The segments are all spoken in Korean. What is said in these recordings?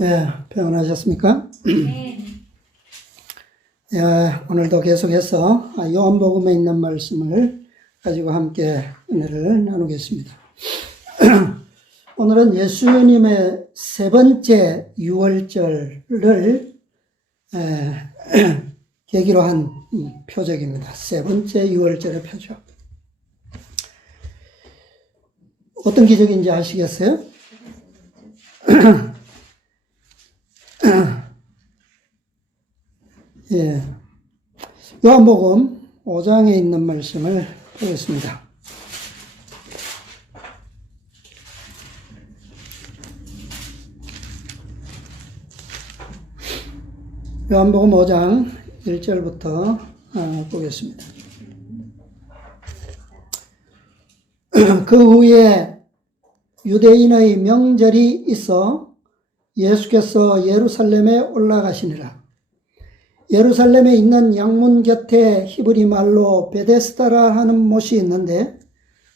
예, 평안하셨습니까? 네. 예, 오늘도 계속해서 요한복음에 있는 말씀을 가지고 함께 은혜를 나누겠습니다. 오늘은 예수님의 세 번째 유월절을 계기로 한 표적입니다. 세 번째 유월절의 표적. 어떤 기적인지 아시겠어요? 예, 요한복음 5장에 있는 말씀을 보겠습니다. 요한복음 5장 1절부터 보겠습니다. 그 후에 유대인의 명절이 있어 예수께서 예루살렘에 올라가시니라. 예루살렘에 있는 양문 곁에 히브리 말로 베데스다라 하는 못이 있는데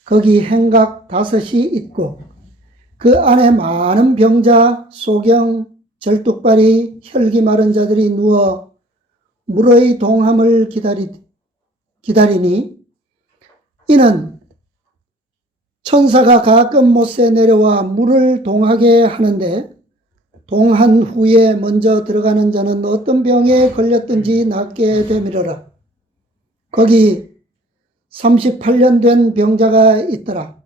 거기 행각 5이 있고 그 안에 많은 병자, 소경, 절뚝발이, 혈기 마른 자들이 누워 물의 동함을 기다리니 이는 천사가 가끔 못에 내려와 물을 동하게 하는데 동한 후에 먼저 들어가는 자는 어떤 병에 걸렸든지 낫게 되미르라. 거기 38년 된 병자가 있더라.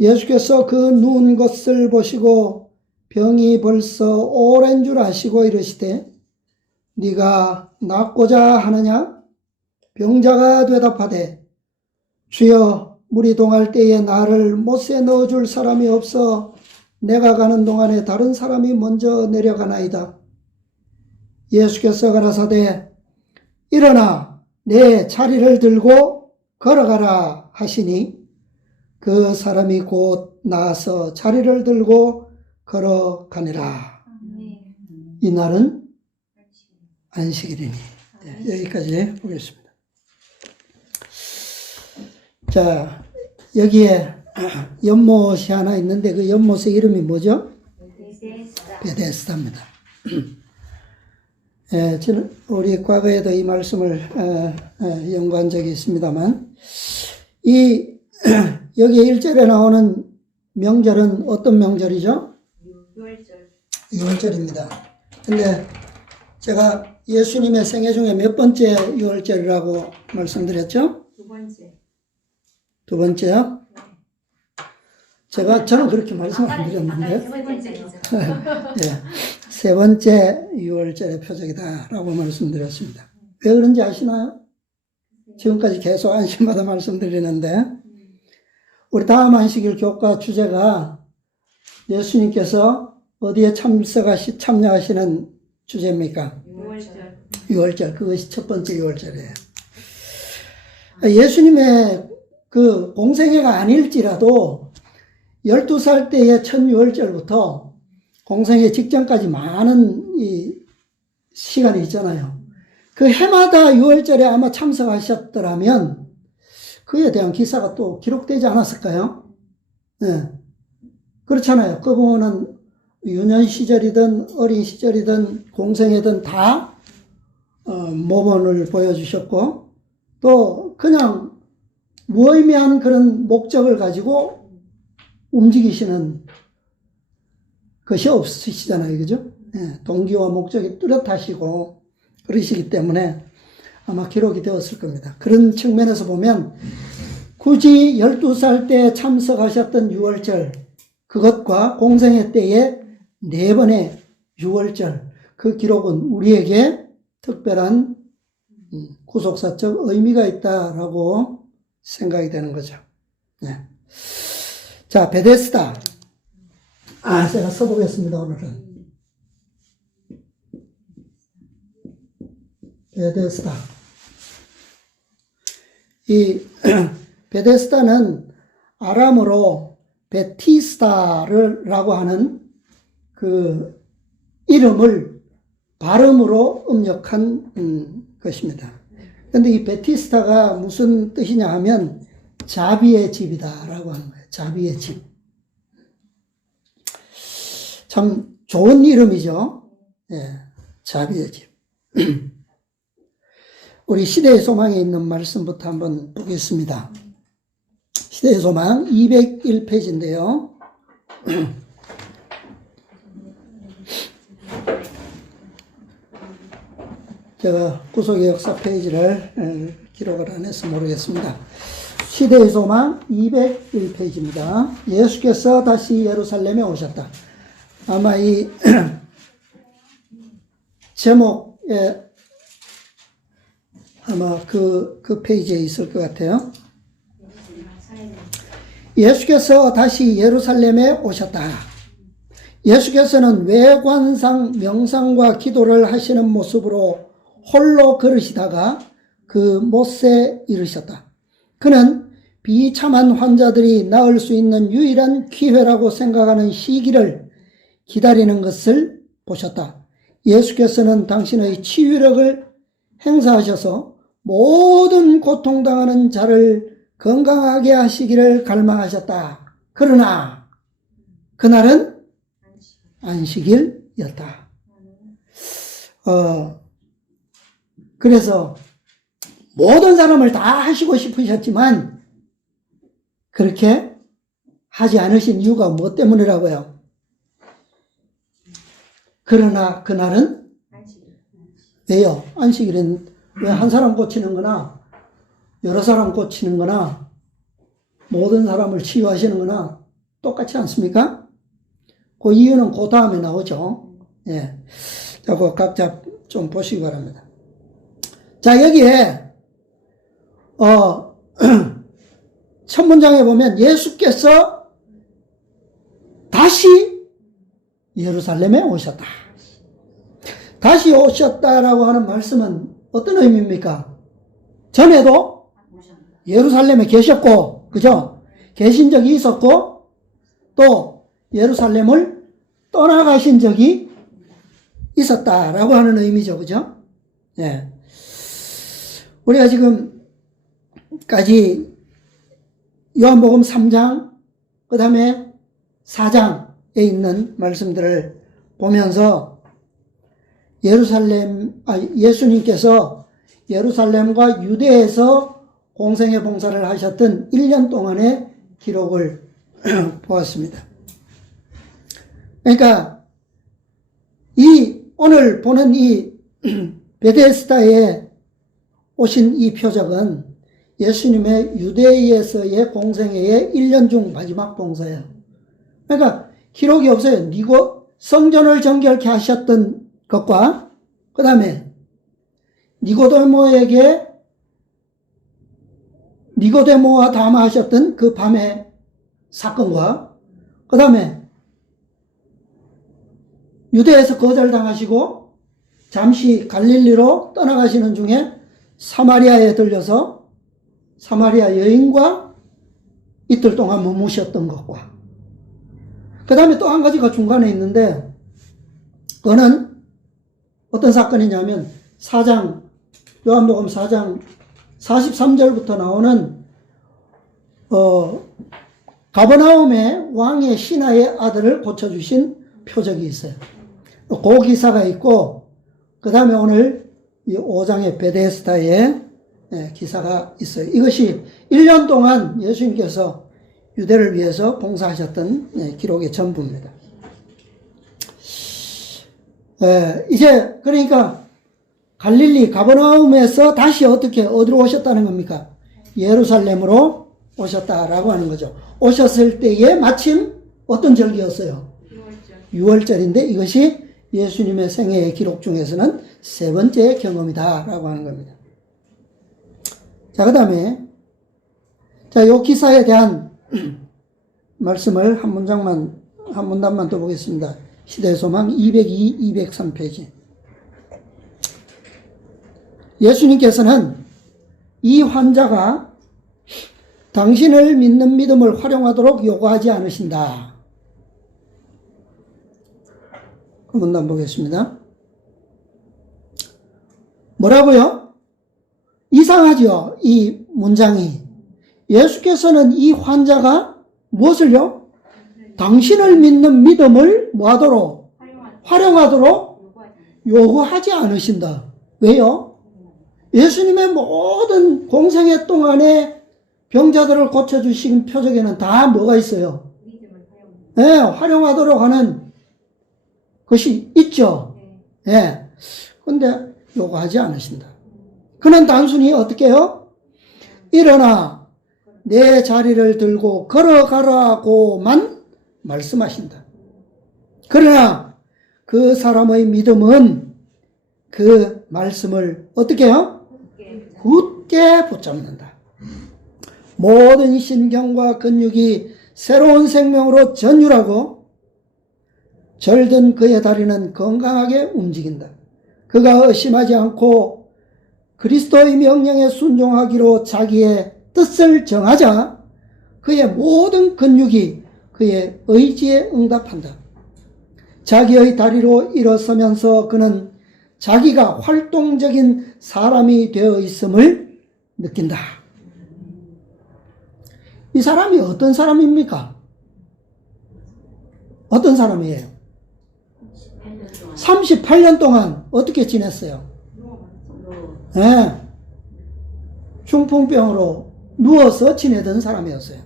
예수께서 그 누운 것을 보시고 병이 벌써 오랜 줄 아시고 이르시되 네가 낫고자 하느냐? 병자가 대답하되 주여 물이 동할 때에 나를 못에 넣어줄 사람이 없어 내가 가는 동안에 다른 사람이 먼저 내려가나이다. 예수께서 가라사대 일어나 내 자리를 들고 걸어가라 하시니 그 사람이 곧 나아서 자리를 들고 걸어가니라. 이날은 안식일이니. 네, 여기까지 보겠습니다. 자, 여기에 연못이 하나 있는데 그 연못의 이름이 뭐죠? 베데스다입니다. 저는 우리 과거에도 이 말씀을 연구한 적이 있습니다만 여기 1절에 나오는 명절은 어떤 명절이죠? 유월절입니다. 근데 제가 예수님의 생애 중에 몇 번째 유월절이라고 말씀드렸죠? 두 번째요? 저는 그렇게 말씀 안 드렸는데, 네, 세 번째 유월절의 표적이다라고 말씀드렸습니다. 왜 그런지 아시나요? 지금까지 계속 안식마다 말씀드리는데, 우리 다음 안식일 교과 주제가 예수님께서 어디에 참여하시는 주제입니까? 유월절. 그것이 첫 번째 유월절이에요. 예수님의 그 공생애가 아닐지라도 12살 때의 첫 유월절부터 공생애 직전까지 많은 이 시간이 있잖아요. 그 해마다 유월절에 아마 참석하셨더라면 그에 대한 기사가 또 기록되지 않았을까요? 네. 그렇잖아요. 그 부분은 유년 시절이든 어린 시절이든 공생애든 다 모범을 보여주셨고 또 그냥 무의미한 그런 목적을 가지고 움직이시는 것이 없으시잖아요. 그죠? 네, 동기와 목적이 뚜렷하시고 그러시기 때문에 아마 기록이 되었을 겁니다. 그런 측면에서 보면 굳이 12살 때 참석하셨던 유월절 그것과 공생애 때의 4번의 유월절 그 기록은 우리에게 특별한 구속사적 의미가 있다라고 생각이 되는 거죠. 네. 자, 베데스다. 제가 써보겠습니다, 오늘은. 베데스다. 이 베데스다는 아람어로 베티스다라고 하는 그 이름을 발음으로 음력한 것입니다. 그런데 이 베티스다가 무슨 뜻이냐 하면 자비의 집이다라고 하는 거예요. 자비의 집. 참 좋은 이름이죠. 예, 자비의 집. 우리 시대의 소망에 있는 말씀부터 한번 보겠습니다. 시대의 소망 201페이지인데요. 제가 구속의 역사 페이지를 기록을 안 해서 모르겠습니다. 시대의 소망 201페이지입니다. 예수께서 다시 예루살렘에 오셨다. 아마 이 제목에 아마 그 페이지에 있을 것 같아요. 예수께서 다시 예루살렘에 오셨다. 예수께서는 외관상 명상과 기도를 하시는 모습으로 홀로 걸으시다가 그 못에 이르셨다. 그는 비참한 환자들이 나을 수 있는 유일한 기회라고 생각하는 시기를 기다리는 것을 보셨다. 예수께서는 당신의 치유력을 행사하셔서 모든 고통당하는 자를 건강하게 하시기를 갈망하셨다. 그러나 그날은 안식일이었다. 그래서 모든 사람을 다 하시고 싶으셨지만 그렇게 하지 않으신 이유가 뭐 때문이라고요? 그러나 그날은 왜요? 안식일은 왜 한 사람 고치는 거나 여러 사람 고치는 거나 모든 사람을 치유하시는 거나 똑같지 않습니까? 그 이유는 그 다음에 나오죠. 예. 자, 그 각자 좀 보시기 바랍니다. 자, 여기에 첫 문장에 보면 예수께서 다시 예루살렘에 오셨다. 다시 오셨다라고 하는 말씀은 어떤 의미입니까? 전에도 예루살렘에 계셨고, 그죠? 계신 적이 있었고, 또 예루살렘을 떠나가신 적이 있었다라고 하는 의미죠, 그죠? 예. 우리가 지금까지 요한복음 3장, 그 다음에 4장에 있는 말씀들을 보면서 예수님께서 예루살렘과 유대에서 공생애 봉사를 하셨던 1년 동안의 기록을 보았습니다. 그러니까 오늘 보는 이 베데스다에 오신 이 표적은 예수님의 유대에서의 공생애의 1년 중 마지막 봉사예요. 그러니까 기록이 없어요. 성전을 정결케 하셨던 것과 그 다음에 니고데모와 담화하셨던 그 밤의 사건과 그 다음에 유대에서 거절당하시고 잠시 갈릴리로 떠나가시는 중에 사마리아에 들려서 사마리아 여인과 이틀 동안 머무셨던 것과 그 다음에 또 한 가지가 중간에 있는데 그거는 어떤 사건이냐면 요한복음 4장 43절부터 나오는 가버나움의 왕의 신하의 아들을 고쳐주신 표적이 있어요. 그 기사가 있고 그 다음에 오늘 이 5장의 베데스다의 기사가 있어요. 이것이 1년 동안 예수님께서 유대를 위해서 봉사하셨던 기록의 전부입니다. 이제 그러니까 갈릴리 가버나움에서 다시 어디로 오셨다는 겁니까? 예루살렘으로 오셨다라고 하는 거죠. 오셨을 때에 마침 어떤 절기였어요? 6월절인데 이것이 예수님의 생애의 기록 중에서는 세 번째 경험이다라고 하는 겁니다. 자, 그 다음에 요 기사에 대한 말씀을 한 문단만 더 보겠습니다. 시대의 소망 202, 203페이지. 예수님께서는 이 환자가 당신을 믿는 믿음을 활용하도록 요구하지 않으신다. 그 문단 보겠습니다. 뭐라고요? 이상하죠? 이 문장이. 예수께서는 이 환자가 무엇을요? 당신을 믿는 믿음을 뭐하도록? 활용하도록 요구하지 않으신다. 왜요? 예수님의 모든 공생애 동안에 병자들을 고쳐주신 표적에는 다 뭐가 있어요? 네, 활용하도록 하는 것이 있죠. 예. 근데 요구하지 않으신다. 그는 단순히 어떻게 해요? 일어나 내 자리를 들고 걸어가라고만 말씀하신다. 그러나 그 사람의 믿음은 그 말씀을 어떻게 해요? 굳게 붙잡는다. 모든 신경과 근육이 새로운 생명으로 전율하고 절든 그의 다리는 건강하게 움직인다. 그가 의심하지 않고 그리스도의 명령에 순종하기로 자기의 뜻을 정하자 그의 모든 근육이 그의 의지에 응답한다. 자기의 다리로 일어서면서 그는 자기가 활동적인 사람이 되어 있음을 느낀다. 이 사람이 어떤 사람입니까? 어떤 사람이에요? 38년 동안 어떻게 지냈어요? 네. 중풍병으로 누워서 지내던 사람이었어요.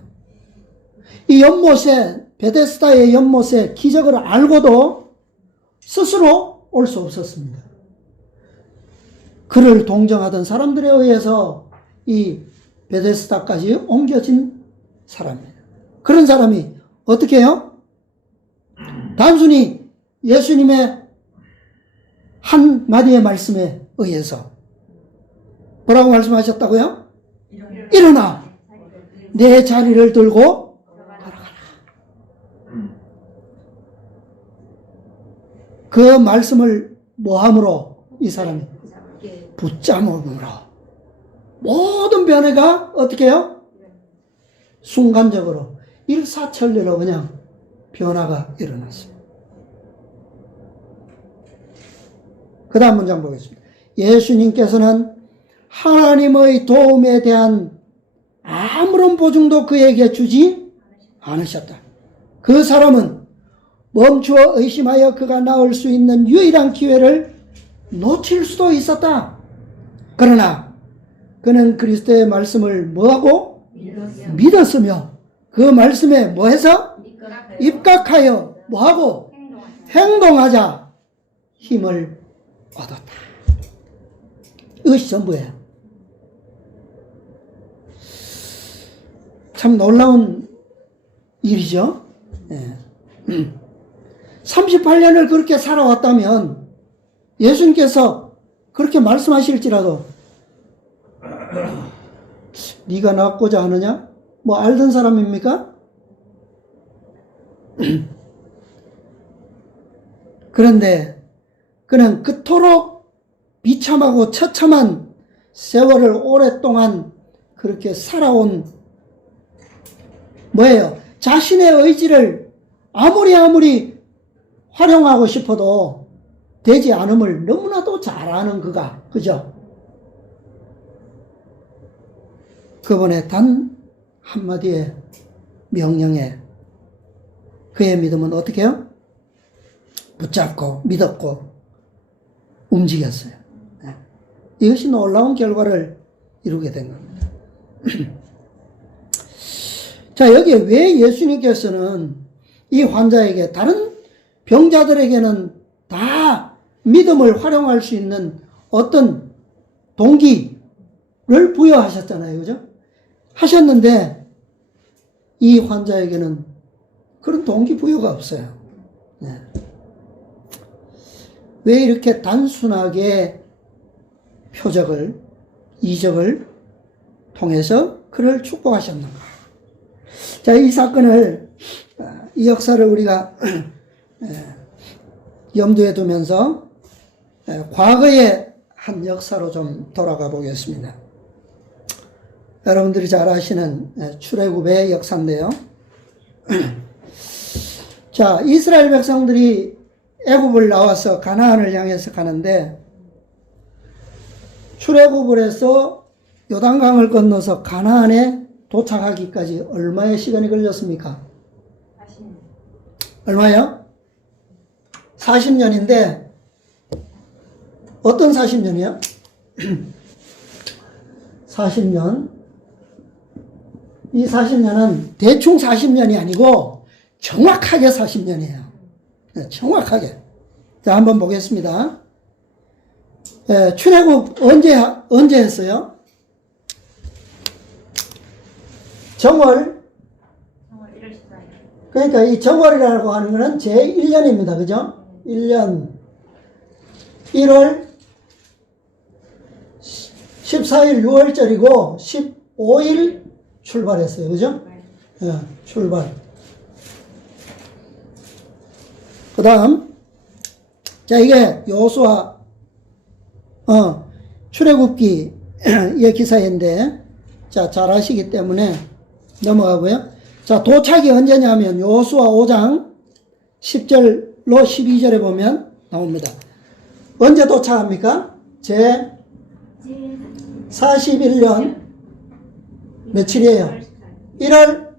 이 연못에, 베데스다의 연못에 기적을 알고도 스스로 올 수 없었습니다. 그를 동정하던 사람들에 의해서 이 베데스다까지 옮겨진 사람이에요. 그런 사람이 어떻게 해요? 단순히 예수님의 한 마디의 말씀에 의해서 뭐라고 말씀하셨다고요? 일어나 내 자리를 들고 걸어가라. 그 말씀을 뭐함으로 이 사람이 붙잡음으로 모든 변화가 어떻게 해요? 순간적으로 일사천리로 그냥 변화가 일어났어요. 그 다음 문장 보겠습니다. 예수님께서는 하나님의 도움에 대한 아무런 보증도 그에게 주지 않으셨다. 그 사람은 멈추어 의심하여 그가 나을 수 있는 유일한 기회를 놓칠 수도 있었다. 그러나 그는 그리스도의 말씀을 뭐하고? 믿었으며 그 말씀에 뭐해서? 입각하여 뭐하고? 행동하자 힘을 얻었다. 이것이 전부예요. 참 놀라운 일이죠. 예. 38년을 그렇게 살아왔다면 예수님께서 그렇게 말씀하실지라도 네가 낫고자 하느냐? 뭐 알던 사람입니까? 그런데 그는 그토록 비참하고 처참한 세월을 오랫동안 그렇게 살아온 뭐예요? 자신의 의지를 아무리 활용하고 싶어도 되지 않음을 너무나도 잘 아는 그가, 그죠? 그분의 단 한마디의 명령에 그의 믿음은 어떻게 해요? 붙잡고 믿었고 움직였어요. 네. 이것이 놀라운 결과를 이루게 된 겁니다. 자, 여기에 왜 예수님께서는 이 환자에게 다른 병자들에게는 다 믿음을 활용할 수 있는 어떤 동기를 부여하셨잖아요. 그죠? 하셨는데 이 환자에게는 그런 동기부여가 없어요. 네. 왜 이렇게 단순하게 표적을, 이적을 통해서 그를 축복하셨는가? 자, 이 사건을, 이 역사를 우리가 염두에 두면서 과거의 한 역사로 좀 돌아가 보겠습니다. 여러분들이 잘 아시는 출애굽의 역사인데요. 자, 이스라엘 백성들이 애굽을 나와서 가나안을 향해서 가는데 출애굽을 해서 요단강을 건너서 가나안에 도착하기까지 얼마의 시간이 걸렸습니까? 얼마요? 40년인데 어떤 40년이요? 40년. 이 40년은 대충 40년이 아니고 정확하게 40년이에요. 정확하게. 자, 한번 보겠습니다. 출애굽 언제 했어요? 정월. 1월 14일. 그러니까 이 정월이라고 하는 거는 제1년입니다. 그죠? 1년. 1월 14일 6월절이고 15일 출발했어요. 그죠? 예, 출발. 그 다음, 자, 이게 여호수아, 출애굽기의 기사인데, 자, 잘 아시기 때문에 넘어가고요. 자, 도착이 언제냐면 여호수아 5장 10절로 12절에 보면 나옵니다. 언제 도착합니까? 제 41년 며칠이에요? 1월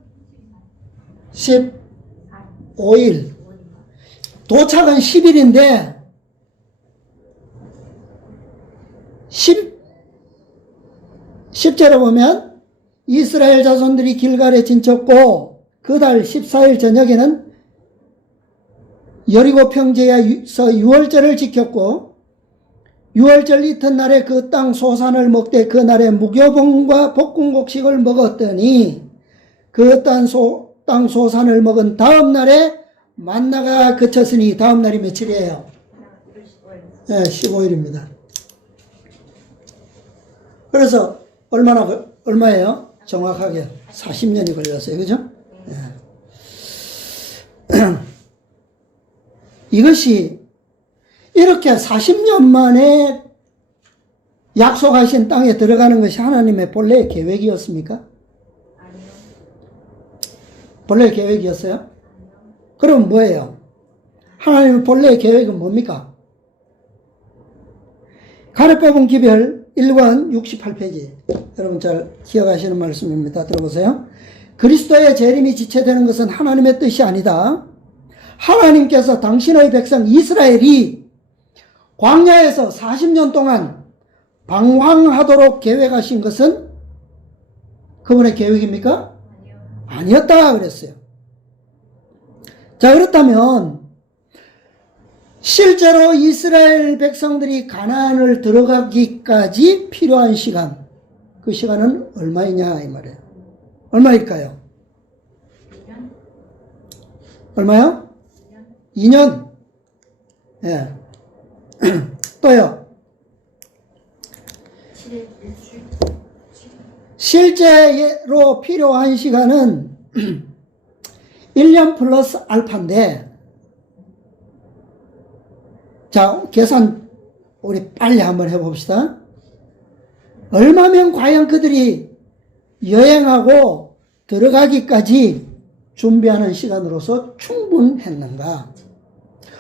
15일. 도착은 10일인데 10절에 보면 이스라엘 자손들이 길갈에 진쳤고 그 달 14일 저녁에는 여리고 평지에서 유월절을 지켰고 유월절 이튿날에 그 땅 소산을 먹되 그날에 무교봉과 볶음곡식을 먹었더니 그 땅 소산을 먹은 다음 날에 만나가 그쳤으니 다음 날이 며칠이에요? 네, 15일입니다. 그래서 얼마예요? 정확하게 40년이 걸렸어요. 그죠? 네. 이것이 이렇게 40년 만에 약속하신 땅에 들어가는 것이 하나님의 본래의 계획이었습니까? 아니요. 본래의 계획이었어요? 그럼 뭐예요? 하나님의 본래의 계획은 뭡니까? 가래 뽑은 기별 1권 68페이지. 여러분 잘 기억하시는 말씀입니다. 들어보세요. 그리스도의 재림이 지체되는 것은 하나님의 뜻이 아니다. 하나님께서 당신의 백성 이스라엘이 광야에서 40년 동안 방황하도록 계획하신 것은 그분의 계획입니까? 아니요. 아니었다 그랬어요. 자, 그렇다면 실제로 이스라엘 백성들이 가나안을 들어가기까지 필요한 시간, 그 시간은 얼마이냐 이 말이에요. 얼마일까요? 2년? 얼마요? 2년. 예. 또요. 7일 일주일. 실제로 필요한 시간은 1년 플러스 알파인데, 자, 계산 우리 빨리 한번 해봅시다. 얼마면 과연 그들이 여행하고 들어가기까지 준비하는 시간으로서 충분했는가?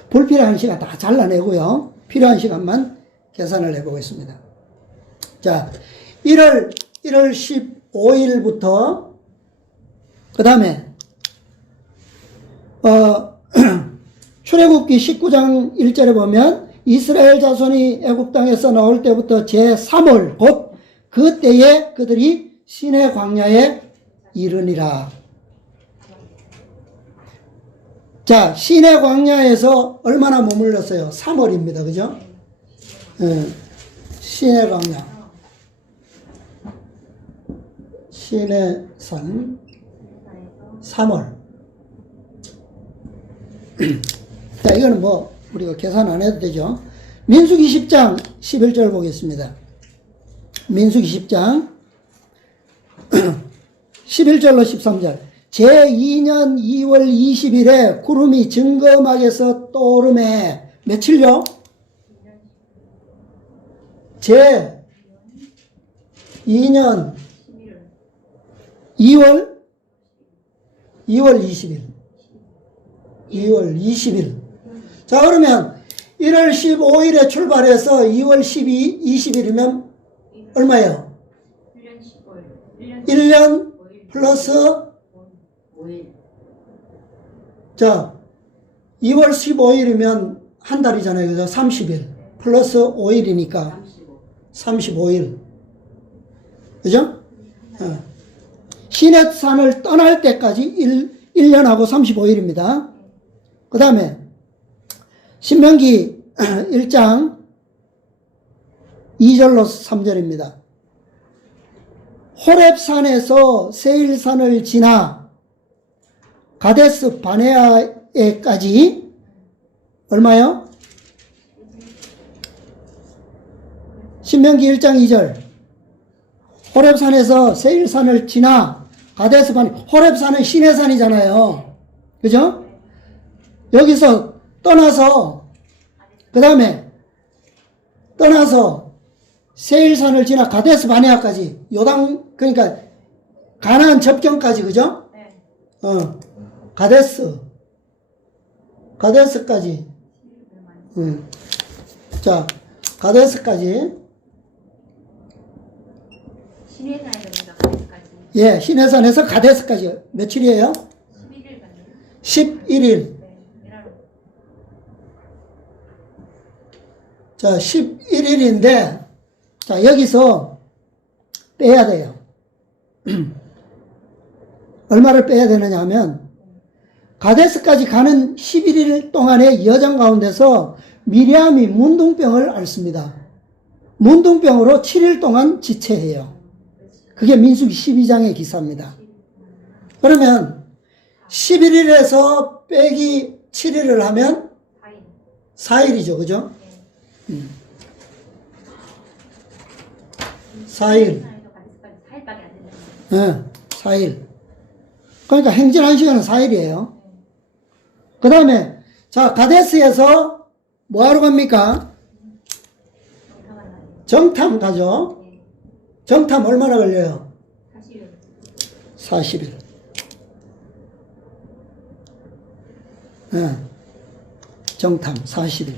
불필요한 시간 다 잘라내고요. 필요한 시간만 계산을 해보겠습니다. 자, 1월 15일부터 그 다음에 출애굽기 19장 1절에 보면 이스라엘 자손이 애굽 땅에서 나올 때부터 제3월 곧 그때에 그들이 시내 광야에 이르니라. 자, 시내 광야에서 얼마나 머물렀어요? 3월입니다. 그죠? 시내 광야. 시내산 3월. 자, 이거는 뭐 우리가 계산 안 해도 되죠. 민수기 10장 11절 보겠습니다. 민수기 10장 11절로 13절. 제2년 2월 20일에 구름이 증거막에서 떠오르매 며칠요? 제2년 2월 20일. 2월 20일. 자, 그러면 1월 15일에 출발해서 2월 20일이면 얼마예요? 1년 15일. 1년 플러스 5일. 자, 2월 15일이면 한 달이잖아요. 그죠? 30일. 플러스 5일이니까 35일. 그죠? 시내산을 떠날 때까지 1년하고 35일입니다. 그 다음에 신명기 1장 2절로 3절입니다. 호렙산에서 세일산을 지나 가데스 바네아에까지 얼마요? 신명기 1장 2절. 호렙산에서 세일산을 지나 가데스 바네, 호렙산은 시내산이잖아요. 그죠? 여기서 떠나서 그 다음에 떠나서 세일산을 지나 가데스 바네아까지 요당 그러니까 가나안 접경까지 그죠? 네. 가데스까지 자 가데스까지 시내산에서 가데스까지 예 시내산에서 가데스까지 며칠이에요? 11일 갔네요. 11일. 네. 일하러. 자 11일인데 자 여기서 빼야 돼요. 얼마를 빼야 되느냐 하면 가데스까지 가는 11일 동안의 여정 가운데서 미리암이 문둥병을 앓습니다. 문둥병으로 7일 동안 지체해요. 그게 민수기 12장의 기사입니다. 그러면 11일에서 빼기 7일을 하면 4일. 4일이죠. 그죠? 4일. 시내산에서 가데스까지 4일밖에 안 된다는 거예요. 4일. 그러니까 행진 1시간은 4일이에요. 그 다음에, 자, 가데스에서 뭐 하러 갑니까? 정탐 가죠. 정탐 얼마나 걸려요? 40일. 40일. 정탐 40일.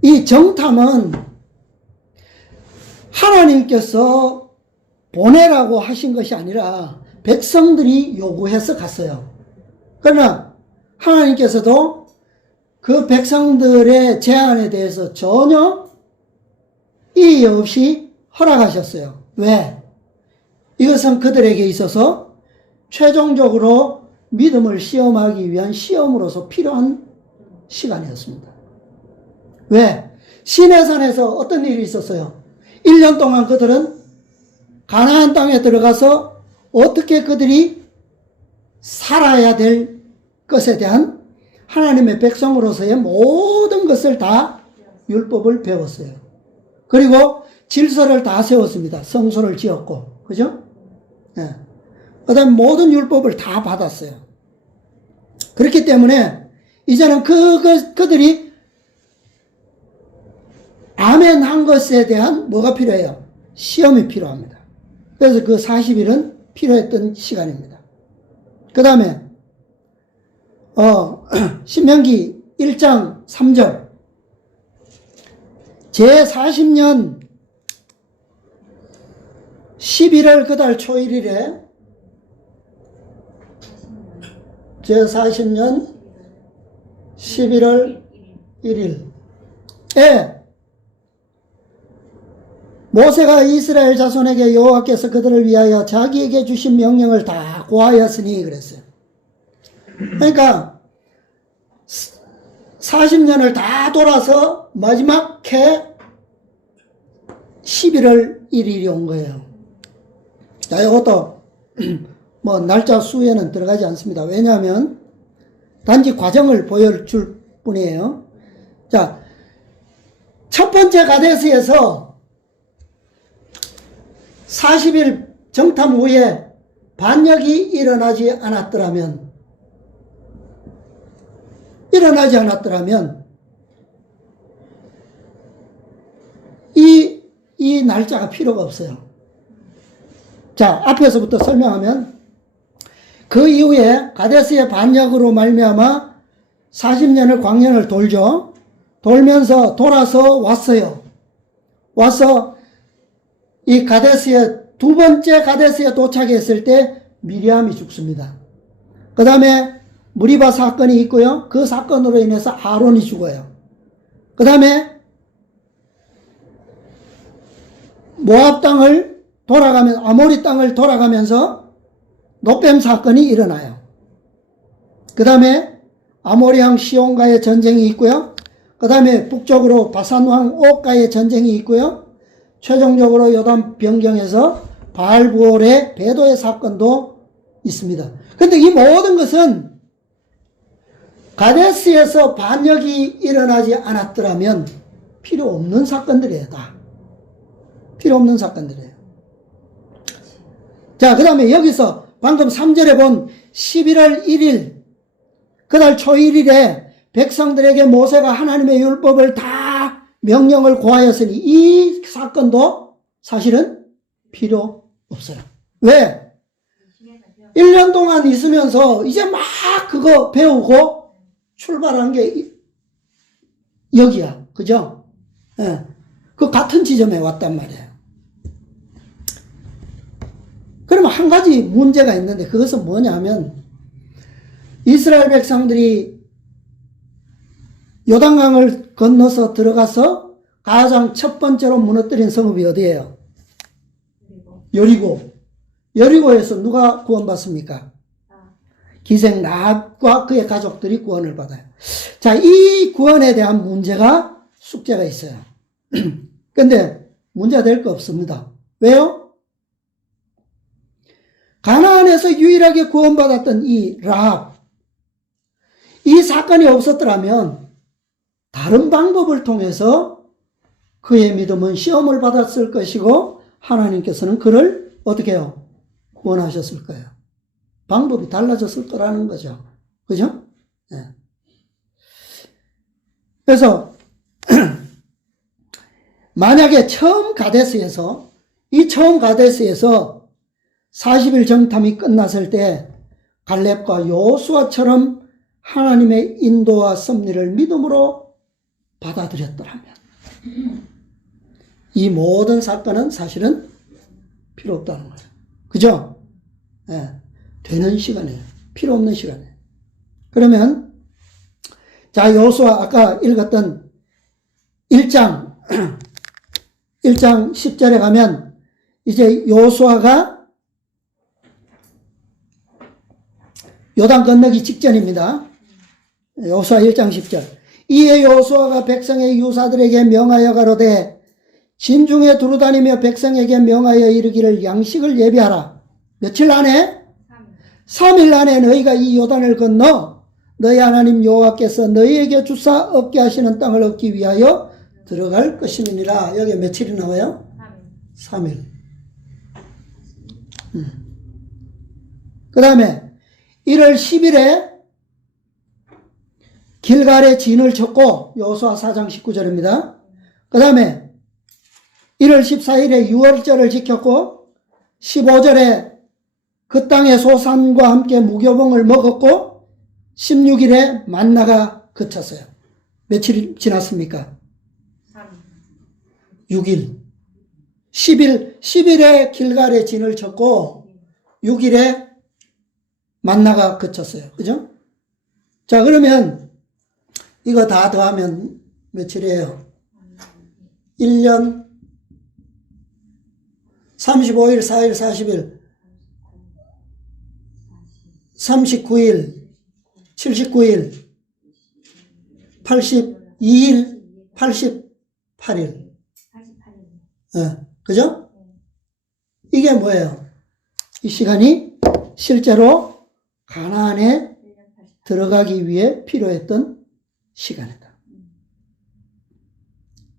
이 정탐은 하나님께서 보내라고 하신 것이 아니라 백성들이 요구해서 갔어요. 그러나 하나님께서도 그 백성들의 제안에 대해서 전혀 이의 없이 허락하셨어요. 왜? 이것은 그들에게 있어서 최종적으로 믿음을 시험하기 위한 시험으로서 필요한 시간이었습니다. 왜? 시내산에서 어떤 일이 있었어요? 1년 동안 그들은 가나안 땅에 들어가서 어떻게 그들이 살아야 될 것에 대한 하나님의 백성으로서의 모든 것을 다 율법을 배웠어요. 그리고 질서를 다 세웠습니다. 성소를 지었고, 그죠? 예. 그 다음에 모든 율법을 다 받았어요. 그렇기 때문에 이제는 그들이 아멘 한 것에 대한 뭐가 필요해요? 시험이 필요합니다. 그래서 그 40일은 필요했던 시간입니다. 그 다음에 신명기 1장 3절 제40년 11월 그달 초일일에 제40년 11월 1일에 모세가 이스라엘 자손에게 여호와께서 그들을 위하여 자기에게 주신 명령을 다 고하였으니 그랬어요. 그러니까 40년을 다 돌아서 마지막 해 11월 1일이 온 거예요. 자, 이것도 뭐 날짜 수에는 들어가지 않습니다. 왜냐하면 단지 과정을 보여줄 뿐이에요. 자, 첫 번째 가데스에서 40일 정탐 후에 반역이 일어나지 않았더라면 이 날짜가 필요가 없어요. 자, 앞에서부터 설명하면 그 이후에 가데스의 반역으로 말미암아 40년을 광년을 돌죠. 돌면서 돌아서 왔어요. 와서 이 가데스에 두 번째 가데스에 도착했을 때 미리암이 죽습니다. 그 다음에 무리바 사건이 있고요. 그 사건으로 인해서 아론이 죽어요. 그 다음에 모압 땅을 돌아가면서, 아모리 땅을 돌아가면서 노뱀 사건이 일어나요. 그 다음에 아모리 왕 시온과의 전쟁이 있고요. 그 다음에 북쪽으로 바산 왕 옥과의 전쟁이 있고요. 최종적으로 요단 변경에서 바알부올의 배도의 사건도 있습니다. 근데 이 모든 것은 가데스에서 반역이 일어나지 않았더라면 필요 없는 사건들이에요. 다 필요 없는 사건들이에요. 자, 그 다음에 여기서 방금 3절에 본 11월 1일 그달 초일일에 백성들에게 모세가 하나님의 율법을 다 명령을 고하였으니 이 사건도 사실은 필요 없어요. 왜? 1년 동안 있으면서 이제 막 그거 배우고 출발한 게 여기야. 그죠? 예. 그 같은 지점에 왔단 말이에요. 그러면 한 가지 문제가 있는데 그것은 뭐냐 하면 이스라엘 백성들이 요단강을 건너서 들어가서 가장 첫 번째로 무너뜨린 성읍이 어디예요? 여리고. 여리고에서 누가 구원받습니까? 기생 라합과 그의 가족들이 구원을 받아요. 자, 이 구원에 대한 문제가 숙제가 있어요. 근데 문제가 될 거 없습니다. 왜요? 가나안에서 유일하게 구원받았던 이 라합, 이 사건이 없었더라면 다른 방법을 통해서 그의 믿음은 시험을 받았을 것이고 하나님께서는 그를 어떻게 해요? 구원하셨을 거예요. 방법이 달라졌을 거라는 거죠. 그죠? 네. 그래서 만약에 처음 가데스에서 40일 정탐이 끝났을 때 갈렙과 여호수아처럼 하나님의 인도와 섭리를 믿음으로 받아들였더라면 이 모든 사건은 사실은 필요 없다는 거예요. 그죠? 예. 되는 시간이에요. 필요 없는 시간이에요. 그러면 자, 여호수아 아까 읽었던 1장 10절에 가면 이제 여호수아가 요단 건너기 직전입니다. 여호수아 1장 10절. 이에 여호수아가 백성의 유사들에게 명하여 가로되 진중에 두루다니며 백성에게 명하여 이르기를 양식을 예비하라. 며칠 안에? 3일 안에 너희가 이 요단을 건너 너희 하나님 여호와께서 너희에게 주사 얻게 하시는 땅을 얻기 위하여 들어갈 것임이니라. 여기 며칠이 나와요? 3일. 그 다음에 1월 10일에 길갈에 진을 쳤고 여호수아 4장 19절입니다. 그 다음에 1월 14일에 유월절을 지켰고 15절에 그 땅의 소산과 함께 무교봉을 먹었고 16일에 만나가 그쳤어요. 며칠 지났습니까? 6일. 10일에 길갈에 진을 쳤고 6일에 만나가 그쳤어요. 그죠? 자, 그러면 이거 다 더하면 며칠이에요? 1년 35일, 4일, 40일, 39일, 79일, 82일, 88일. 그죠? 이게 뭐예요? 이 시간이 실제로 가나안에 들어가기 위해 필요했던 시간이다.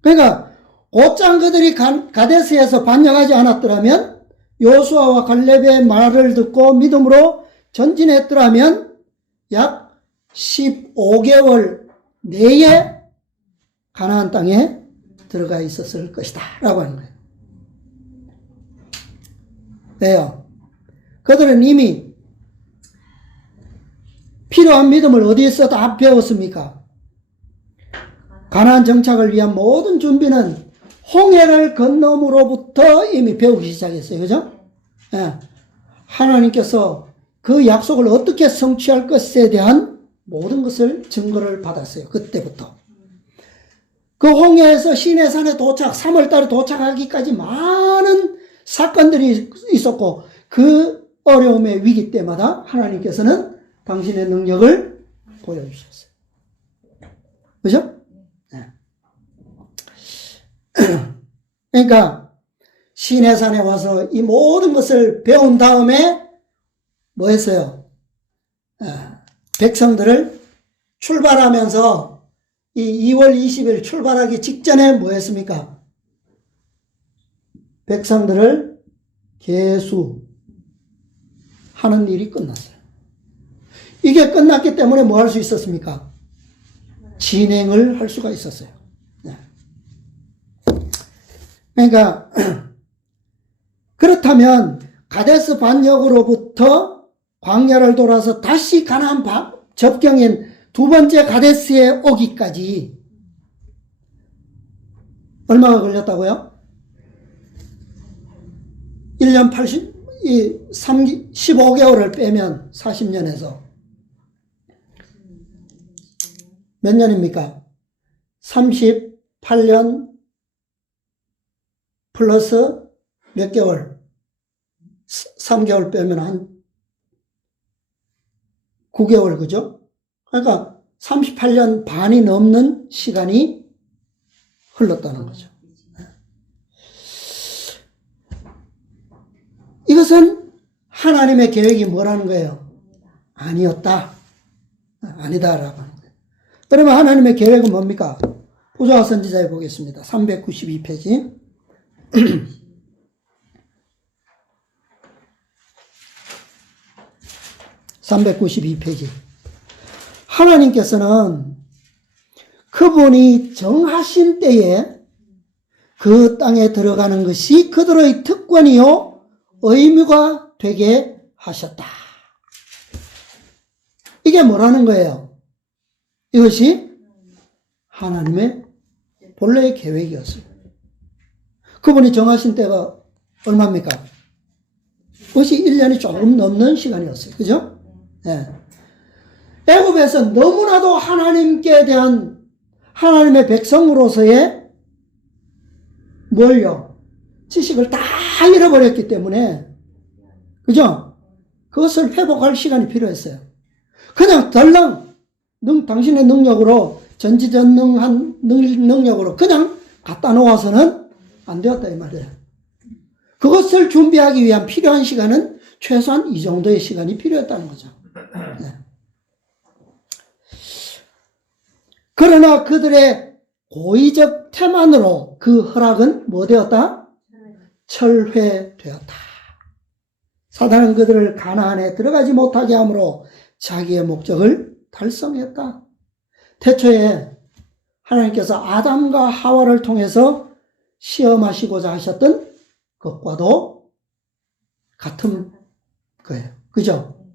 그러니까 곧장 그들이 가데스에서 반역하지 않았더라면 여호수아와 갈렙의 말을 듣고 믿음으로 전진했더라면 약 15개월 내에 가나안 땅에 들어가 있었을 것이다 라고 하는 거예요. 왜요? 그들은 이미 필요한 믿음을 어디에서 다 배웠습니까? 가나안 정착을 위한 모든 준비는 홍해를 건너므로부터 이미 배우기 시작했어요. 그죠? 예. 하나님께서 그 약속을 어떻게 성취할 것에 대한 모든 것을 증거를 받았어요. 그때부터. 그 홍해에서 시내산에 도착, 3월 달에 도착하기까지 많은 사건들이 있었고, 그 어려움의 위기 때마다 하나님께서는 당신의 능력을 보여주셨어요. 그죠? 네. 그러니까 시내산에 와서 이 모든 것을 배운 다음에 뭐 했어요? 백성들을 출발하면서 이 2월 20일 출발하기 직전에 뭐 했습니까? 백성들을 계수하는 일이 끝났어요. 이게 끝났기 때문에 뭐 할 수 있었습니까? 진행을 할 수가 있었어요. 네. 그러니까 그렇다면 가데스 반역으로부터 광야를 돌아서 다시 가나안 접경인 두 번째 가데스에 오기까지 얼마가 걸렸다고요? 1년 15개월을 빼면 40년에서 몇 년입니까? 38년 플러스 몇 개월? 3개월 빼면 한 9개월, 그죠? 그러니까 38년 반이 넘는 시간이 흘렀다는 거죠. 이것은 하나님의 계획이 뭐라는 거예요? 아니었다. 아니다라고 하는 거예요. 그러면 하나님의 계획은 뭡니까? 호세아 선지자에 보겠습니다. 392페이지. 392페이지. 하나님께서는 그분이 정하신 때에 그 땅에 들어가는 것이 그들의 특권이요 의무가 되게 하셨다. 이게 뭐라는 거예요? 이것이 하나님의 본래의 계획이었어요. 그분이 정하신 때가 얼마입니까? 그것이 1년이 조금 넘는 시간이었어요. 그죠? 네. 애굽에서 너무나도 하나님께 대한 하나님의 백성으로서의 뭘요? 지식을 다 잃어버렸기 때문에, 그죠? 그것을 회복할 시간이 필요했어요. 그냥 덜렁 당신의 능력으로 전지전능한 능력으로 그냥 갖다 놓아서는 안 되었다 이 말이에요. 그것을 준비하기 위한 필요한 시간은 최소한 이 정도의 시간이 필요했다는 거죠. 네. 그러나 그들의 고의적 태만으로 그 허락은 뭐 되었다? 철회되었다. 사단은 그들을 가나안에 들어가지 못하게 함으로 자기의 목적을 달성했다. 태초에 하나님께서 아담과 하와를 통해서 시험하시고자 하셨던 것과도 같은 거예요. 그죠?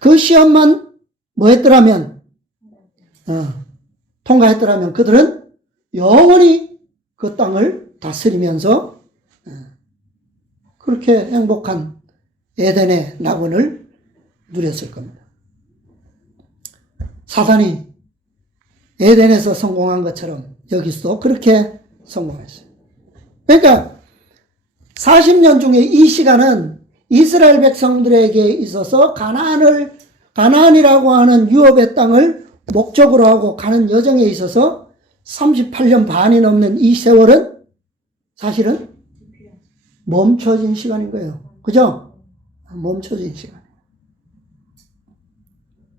그 시험만 뭐 했더라면, 통과했더라면 그들은 영원히 그 땅을 다스리면서 그렇게 행복한 에덴의 낙원을 누렸을 겁니다. 사단이 에덴에서 성공한 것처럼 여기서도 그렇게 성공했어요. 그러니까 40년 중에 이 시간은 이스라엘 백성들에게 있어서 가나안이라고 하는 유업의 땅을 목적으로 하고 가는 여정에 있어서 38년 반이 넘는 이 세월은 사실은 멈춰진 시간인 거예요. 그죠? 멈춰진 시간.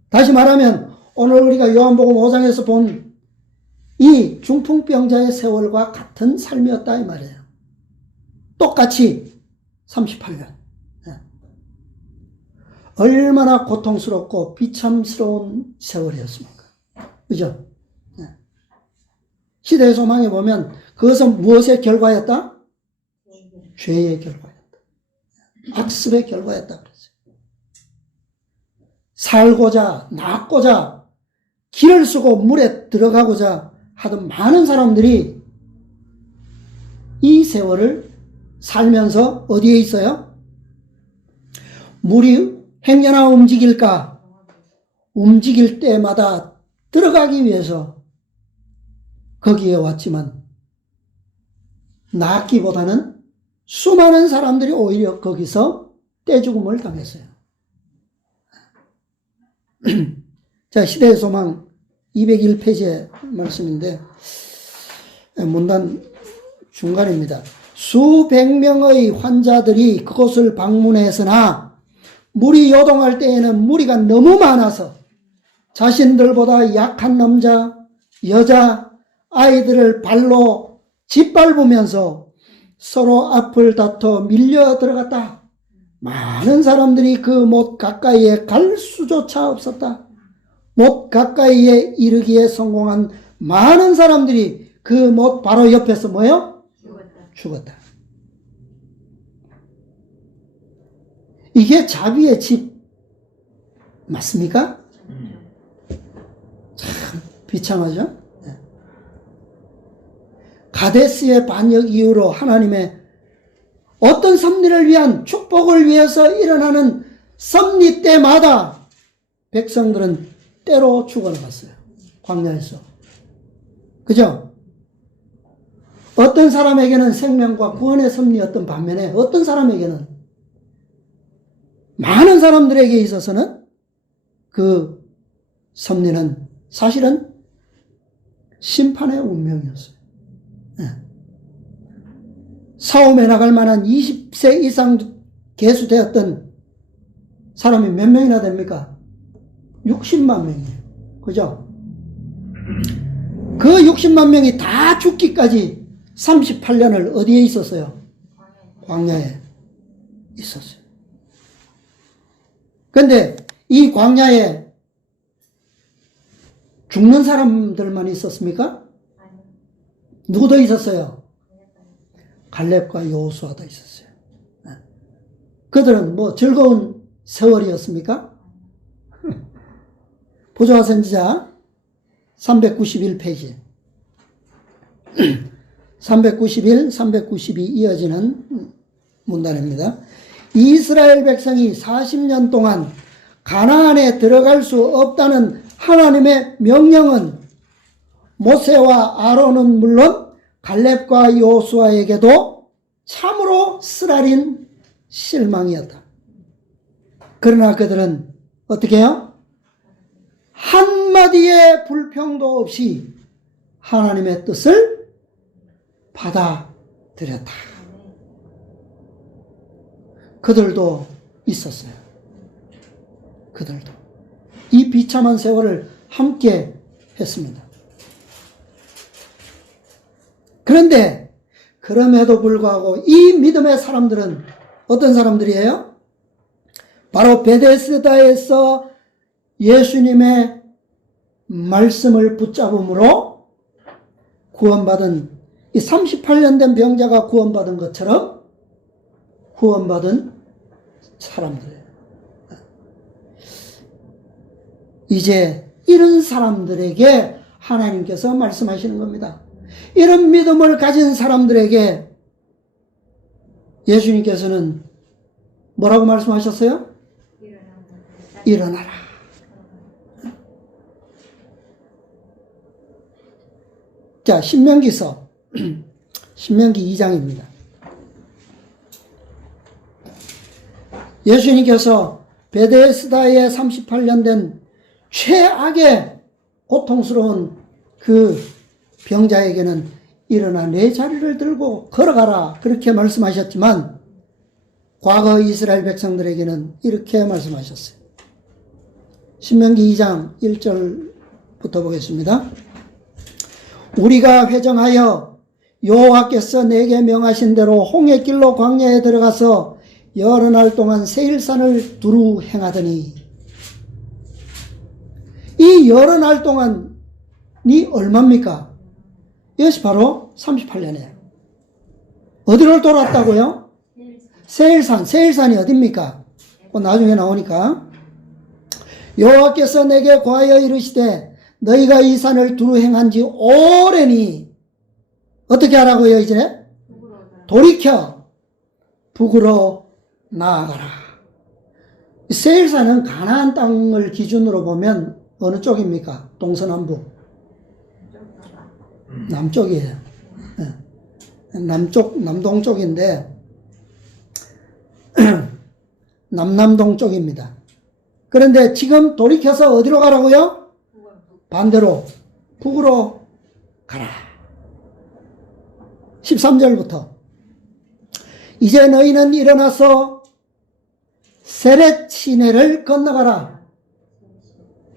다시 말하면 오늘 우리가 요한복음 5장에서 본 이 중풍병자의 세월과 같은 삶이었다 이 말이에요. 똑같이 38년. 네. 얼마나 고통스럽고 비참스러운 세월이었습니까? 그죠? 네. 시대의 소망에 보면 그것은 무엇의 결과였다? 죄의 결과였다. 악습의 결과였다 그랬어요. 살고자, 낫고자, 길을 쓰고 물에 들어가고자 하던 많은 사람들이 이 세월을 살면서 어디에 있어요? 물이 행여나 움직일까? 움직일 때마다 들어가기 위해서 거기에 왔지만 낫기보다는 수많은 사람들이 오히려 거기서 떼죽음을 당했어요. 자, 시대의 소망 201페이지의 말씀인데 문단 중간입니다. 수백 명의 환자들이 그곳을 방문했으나 물이 요동할 때에는 무리가 너무 많아서 자신들보다 약한 남자, 여자, 아이들을 발로 짓밟으면서 서로 앞을 다퉈 밀려 들어갔다. 많은 사람들이 그 못 가까이에 갈 수조차 없었다. 못 가까이에 이르기에 성공한 많은 사람들이 그 못 바로 옆에서 뭐예요? 죽었다. 이게 자비의 집 맞습니까? 참 비참하죠? 가데스의 반역 이후로 하나님의 어떤 섭리를 위한 축복을 위해서 일어나는 섭리 때마다 백성들은 때로 죽어나갔어요. 광야에서. 그죠? 어떤 사람에게는 생명과 구원의 섭리였던 반면에 어떤 사람에게는 많은 사람들에게 있어서는 그 섭리는 사실은 심판의 운명이었어요. 싸움에 나갈 만한 20세 이상 계수되었던 사람이 몇 명이나 됩니까? 60만 명이에요. 그죠? 그 60만 명이 다 죽기까지 38년을 어디에 있었어요? 광야에 있었어요. 그런데 이 광야에 죽는 사람들만 있었습니까? 누구 더 있었어요? 갈렙과 여호수아도 있었어요. 그들은 뭐 즐거운 세월이었습니까? 보조화 선지자 391페이지 391, 392 이어지는 문단입니다. 이스라엘 백성이 40년 동안 가나안에 들어갈 수 없다는 하나님의 명령은 모세와 아론은 물론 갈렙과 여호수아에게도 참으로 쓰라린 실망이었다. 그러나 그들은 어떻게 해요? 한마디의 불평도 없이 하나님의 뜻을 받아들였다. 그들도 있었어요. 그들도 이 비참한 세월을 함께 했습니다. 그런데 그럼에도 불구하고 이 믿음의 사람들은 어떤 사람들이에요? 바로 베데스다에서 예수님의 말씀을 붙잡음으로 구원받은 이 38년 된 병자가 구원받은 것처럼 구원받은 사람들이에요. 이제 이런 사람들에게 하나님께서 말씀하시는 겁니다. 이런 믿음을 가진 사람들에게 예수님께서는 뭐라고 말씀하셨어요? 일어나라. 자, 신명기서 신명기 2장입니다. 예수님께서 베데스다에 38년 된 최악의 고통스러운 그 병자에게는 일어나 내 자리를 들고 걸어가라 그렇게 말씀하셨지만 과거 이스라엘 백성들에게는 이렇게 말씀하셨어요. 신명기 2장 1절부터 보겠습니다. 우리가 회정하여 여호와께서 내게 명하신 대로 홍해길로 광야에 들어가서 여러 날 동안 세일산을 두루 행하더니 이 여러 날 동안이 얼마입니까? 이것이 바로 38년이에요. 어디를 돌았다고요? 세일산. 세일산이 어딥니까? 나중에 나오니까. 여호와께서 내게 고하여 이르시되 너희가 이 산을 두루 행한 지 오래니 어떻게 하라고요 이제? 돌이켜 북으로 나아가라. 세일산은 가나안 땅을 기준으로 보면 어느 쪽입니까? 동서남북? 남쪽이에요. 남동쪽인데 남남동 쪽입니다. 그런데 지금 돌이켜서 어디로 가라고요? 반대로 북으로 가라. 13절부터 이제 너희는 일어나서 세렛 시내를 건너가라.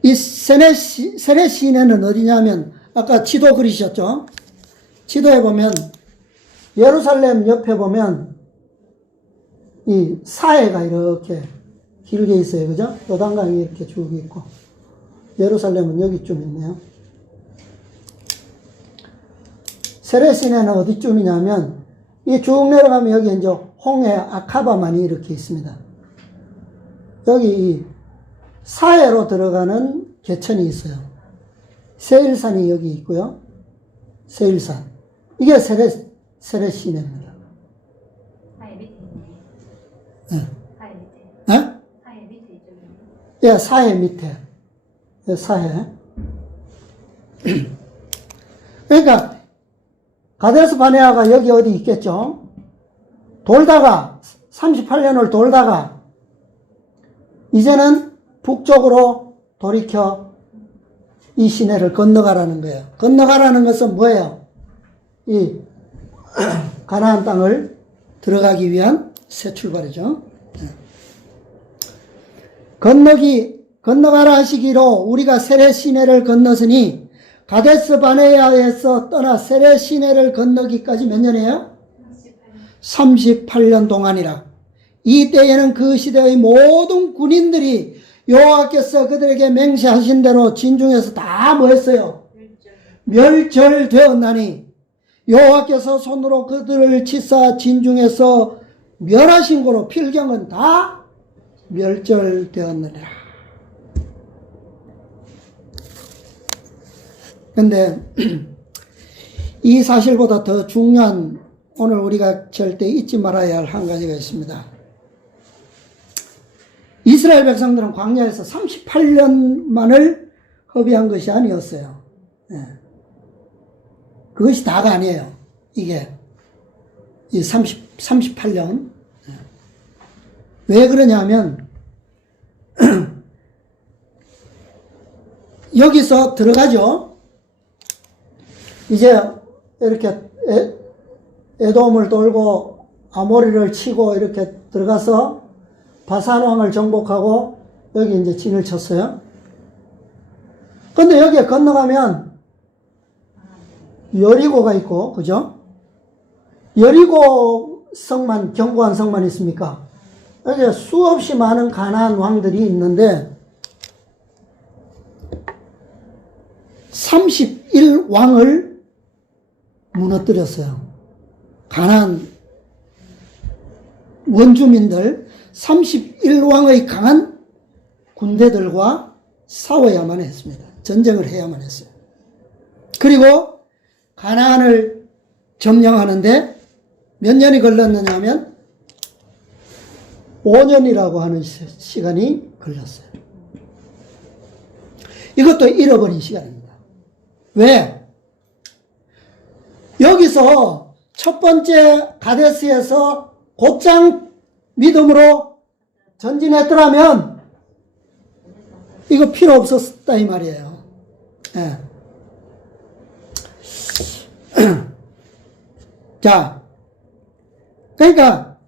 이 세렛 시내는 어디냐면 아까 지도 그리셨죠? 지도에 보면 예루살렘 옆에 보면 이 사해가 이렇게 길게 있어요. 그죠? 요단강이 이렇게 쭉 있고 예루살렘은 여기쯤 있네요. 세렛 시내는 어디쯤이냐면 이 쭉 내려가면 여기 이제 홍해 아카바만이 이렇게 있습니다. 여기 이 사해로 들어가는 개천이 있어요. 세일산이 여기 있고요. 세일산. 이게 세렛 시내입니다. 사해 밑에 있네. 예. 사해 밑에. 예? 사해 밑에 이쪽이네. 예, 사해 밑에. 예, 사해. 그러니까 가데스 바네아가 여기 어디 있겠죠? 돌다가 38년을 돌다가 이제는 북쪽으로 돌이켜 이 시내를 건너가라는 거예요. 건너가라는 것은 뭐예요? 이 가나안 땅을 들어가기 위한 새 출발이죠. 건너가라 하시기로 우리가 세렛 시내를 건넜으니 가데스 바네아에서 떠나 세렛 시내를 건너기까지 몇 년이에요? 38년 동안이라. 이 때에는 그 시대의 모든 군인들이 여호와께서 그들에게 맹세하신 대로 진중에서 다 뭐 했어요? 멸절되었나니 여호와께서 손으로 그들을 치사 진중에서 멸하신 거로 필경은 다 멸절되었느니라. 근데 이 사실보다 더 중요한 오늘 우리가 절대 잊지 말아야 할 한 가지가 있습니다. 이스라엘 백성들은 광야에서 38년만을 허비한 것이 아니었어요. 그것이 다가 아니에요. 이게 이 38년. 왜 그러냐면 여기서 들어가죠. 이제 이렇게 에돔을 돌고 아모리를 치고 이렇게 들어가서 바산 왕을 정복하고 여기 이제 진을 쳤어요. 근데 여기에 건너가면 여리고가 있고, 그죠? 여리고 성만, 견고한 성만 있습니까? 여기 수없이 많은 가나안 왕들이 있는데 31왕을 무너뜨렸어요. 가나안 원주민들 31왕의 강한 군대들과 싸워야만 했습니다. 전쟁을 해야만 했어요. 그리고 가나안을 점령하는데 몇 년이 걸렸느냐면 5년이라고 하는 시간이 걸렸어요. 이것도 잃어버린 시간입니다. 왜? 여기서 첫 번째 가데스에서 곧장 믿음으로 전진했더라면 이거 필요 없었다 이 말이에요. 예. 자, 그러니까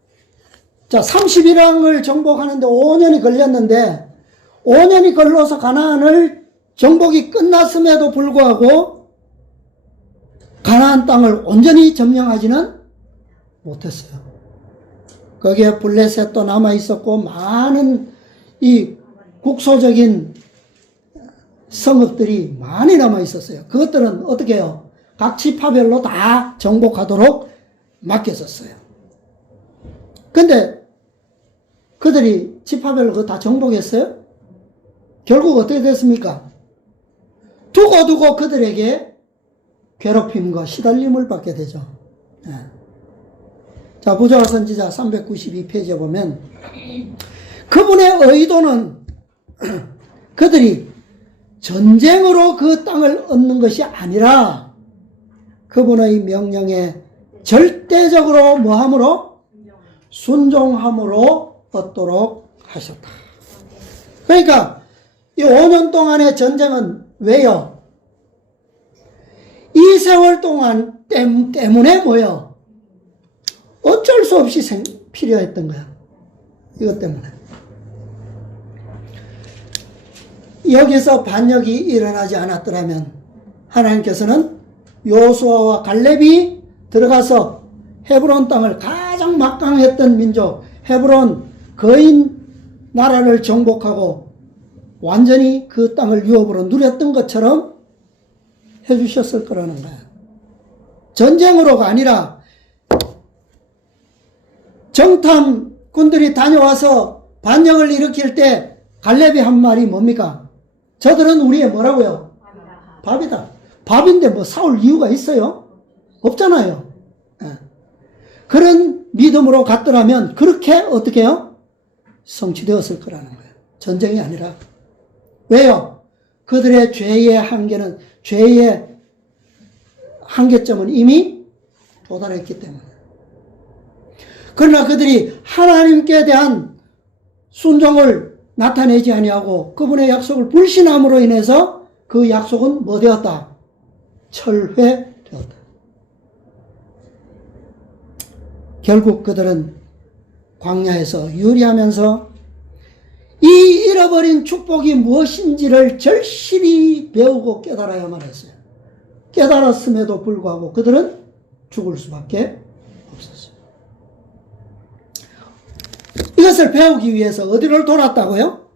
자 31왕을 정복하는데 5년이 걸렸는데 5년이 걸려서 가나안을 정복이 끝났음에도 불구하고 가나안 땅을 온전히 점령하지는 못했어요. 거기에 블레셋도 남아 있었고 많은 이 국소적인 성읍들이 많이 남아 있었어요. 그것들은 어떻게 해요? 각 지파별로 다 정복하도록 맡겼었어요. 근데 그들이 지파별로 그거 다 정복했어요? 결국 어떻게 됐습니까? 두고 그들에게 괴롭힘과 시달림을 받게 되죠. 자, 부조화 선지자 392페이지에 보면 그분의 의도는 그들이 전쟁으로 그 땅을 얻는 것이 아니라 그분의 명령에 절대적으로 뭐함으로? 순종함으로 얻도록 하셨다. 그러니까 이 5년 동안의 전쟁은 왜요? 이 세월 동안 때문에 뭐요? 어쩔 수 없이 필요했던 거야. 이것 때문에. 여기서 반역이 일어나지 않았더라면 하나님께서는 여호수아와 갈렙이 들어가서 헤브론 땅을 가장 막강했던 민족 헤브론 거인 나라를 정복하고 완전히 그 땅을 유업으로 누렸던 것처럼 해주셨을 거라는 거야. 전쟁으로가 아니라 정탐꾼들이 다녀와서 반역을 일으킬 때 갈렙이 한 말이 뭡니까? 저들은 우리의 뭐라고요? 밥이다. 밥인데 뭐 싸울 이유가 있어요? 없잖아요. 예. 그런 믿음으로 갔더라면 그렇게 어떻게 해요? 성취되었을 거라는 거예요. 전쟁이 아니라. 왜요? 그들의 죄의 한계점은 이미 도달했기 때문에. 그러나 그들이 하나님께 대한 순종을 나타내지 아니하고 그분의 약속을 불신함으로 인해서 그 약속은 뭐 되었다? 철회되었다. 결국 그들은 광야에서 유리하면서 이 잃어버린 축복이 무엇인지를 절실히 배우고 깨달아야만 했어요. 깨달았음에도 불구하고 그들은 죽을 수밖에 없었어요. 이것을 배우기 위해서 어디를 돌았다고요?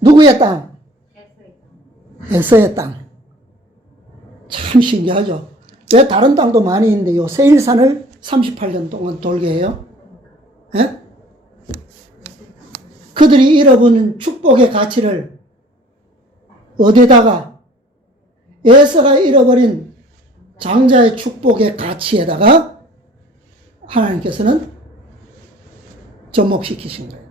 누구의 땅? 에서의 땅. 참 신기하죠. 왜 다른 땅도 많이 있는데 요 세일산을 38년 동안 돌게 해요? 예? 그들이 잃어버린 축복의 가치를 어디다가 에서가 잃어버린 장자의 축복의 가치에다가 하나님께서는 접목시키신 거예요.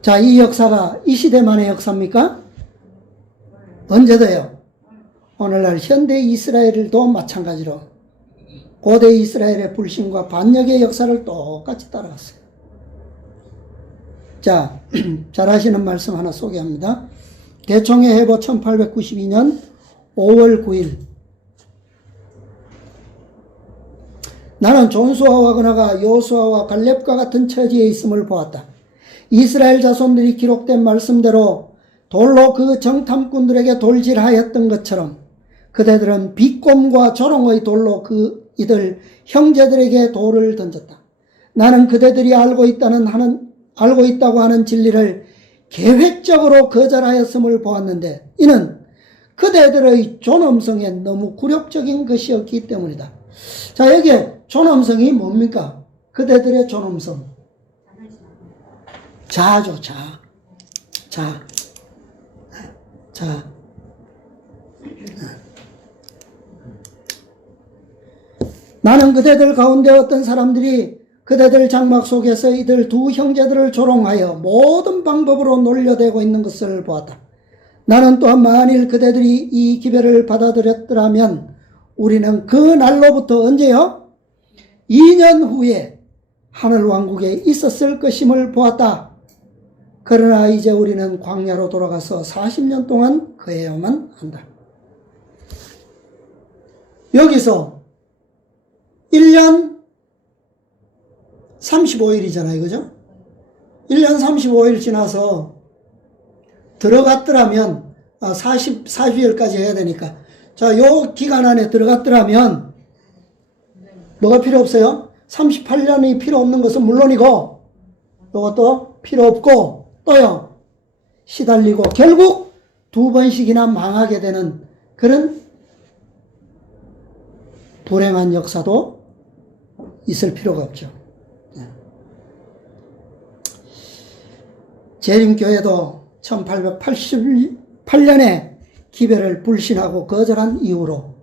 자, 이 역사가 이 시대만의 역사입니까? 언제도요? 오늘날 현대 이스라엘도 마찬가지로 고대 이스라엘의 불신과 반역의 역사를 똑같이 따라갔어요. 자, 잘 아시는 말씀 하나 소개합니다. 대총회 해보 1892년 5월 9일 나는 존수아와 그나가 여호수아와 갈렙과 같은 처지에 있음을 보았다. 이스라엘 자손들이 기록된 말씀대로 돌로 그 정탐꾼들에게 돌질하였던 것처럼 그대들은 비꼼과 조롱의 돌로 이들 형제들에게 돌을 던졌다. 나는 그대들이 알고 있다고 하는 진리를 계획적으로 거절하였음을 보았는데 이는 그대들의 존엄성에 너무 굴욕적인 것이었기 때문이다. 자, 여기에 존엄성이 뭡니까? 그대들의 존엄성. 자죠, 자. 나는 그대들 가운데 어떤 사람들이 그대들 장막 속에서 이들 두 형제들을 조롱하여 모든 방법으로 놀려대고 있는 것을 보았다. 나는 또한 만일 그대들이 이 기별을 받아들였더라면 우리는 그 날로부터 언제요? 2년 후에 하늘왕국에 있었을 것임을 보았다. 그러나 이제 우리는 광야로 돌아가서 40년 동안 거해야만 한다. 여기서 1년 35일이잖아요. 그죠? 1년 35일 지나서 들어갔더라면 40일까지 해야 되니까 자, 요 기간 안에 들어갔더라면 뭐가 필요 없어요? 38년이 필요 없는 것은 물론이고 이것도 필요 없고 또요 시달리고 결국 2번씩이나 망하게 되는 그런 불행한 역사도 있을 필요가 없죠. 재림교회도 1888년에 기별을 불신하고 거절한 이후로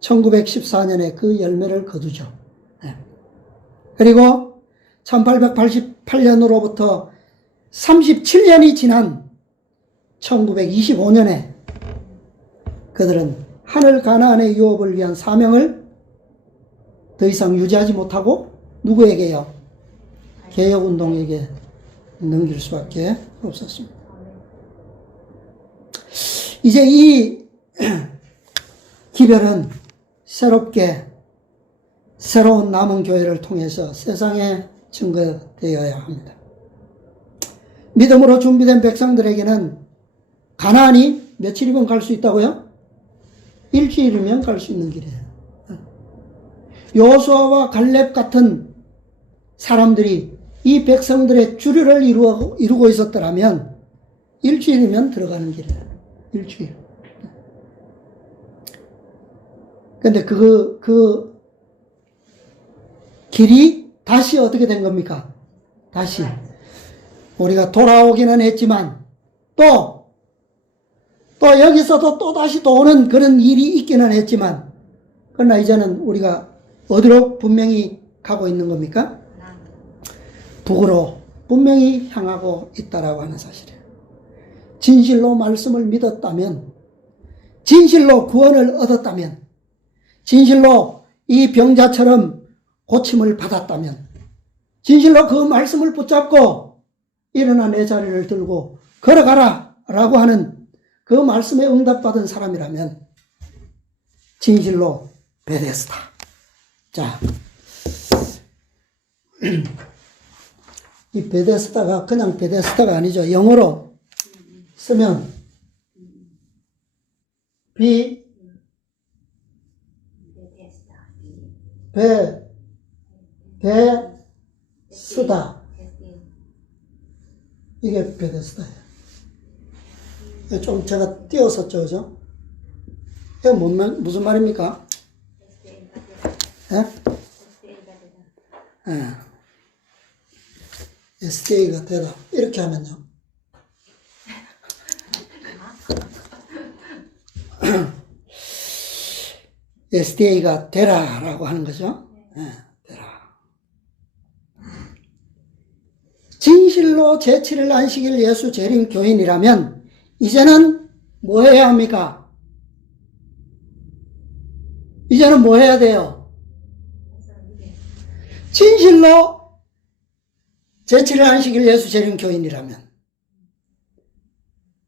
1914년에 그 열매를 거두죠. 그리고 1888년으로부터 37년이 지난 1925년에 그들은 하늘 가나안의 유업을 위한 사명을 더 이상 유지하지 못하고 누구에게요? 개혁운동에게 넘길 수밖에 없었습니다. 이제 이 기별은 새롭게 새로운 남은 교회를 통해서 세상에 증거되어야 합니다. 믿음으로 준비된 백성들에게는 가나안이 며칠이면 갈 수 있다고요? 일주일이면 갈 수 있는 길이에요. 여호수아와 갈렙 같은 사람들이 이 백성들의 주류를 이루고 있었더라면 일주일이면 들어가는 길이에요. 일주일. 근데 그 길이 다시 어떻게 된 겁니까? 다시. 우리가 돌아오기는 했지만 또 여기서도 또 다시 또 오는 그런 일이 있기는 했지만 그러나 이제는 우리가 어디로 분명히 가고 있는 겁니까? 북으로 분명히 향하고 있다라고 하는 사실이에요. 진실로 말씀을 믿었다면, 진실로 구원을 얻었다면, 진실로 이 병자처럼 고침을 받았다면, 진실로 그 말씀을 붙잡고 일어나 내 자리를 들고 걸어가라 라고 하는 그 말씀에 응답받은 사람이라면 진실로 베데스다. 자, 이 베데스다가 그냥 베데스다가 아니죠. 영어로 쓰면 베데스다. 이게 베데스다예요. 좀 제가 띄웠었죠, 그죠? 이게 무슨 말입니까? 예? 예. SDA가 되다. 이렇게 하면요. SDA가 되라라고 하는 거죠. 예, 되라. 진실로 제7일 안식일 예수 재림 교인이라면 이제는 뭐 해야 합니까? 이제는 뭐 해야 돼요? 진실로 제7일 안식일 예수 재림 교인이라면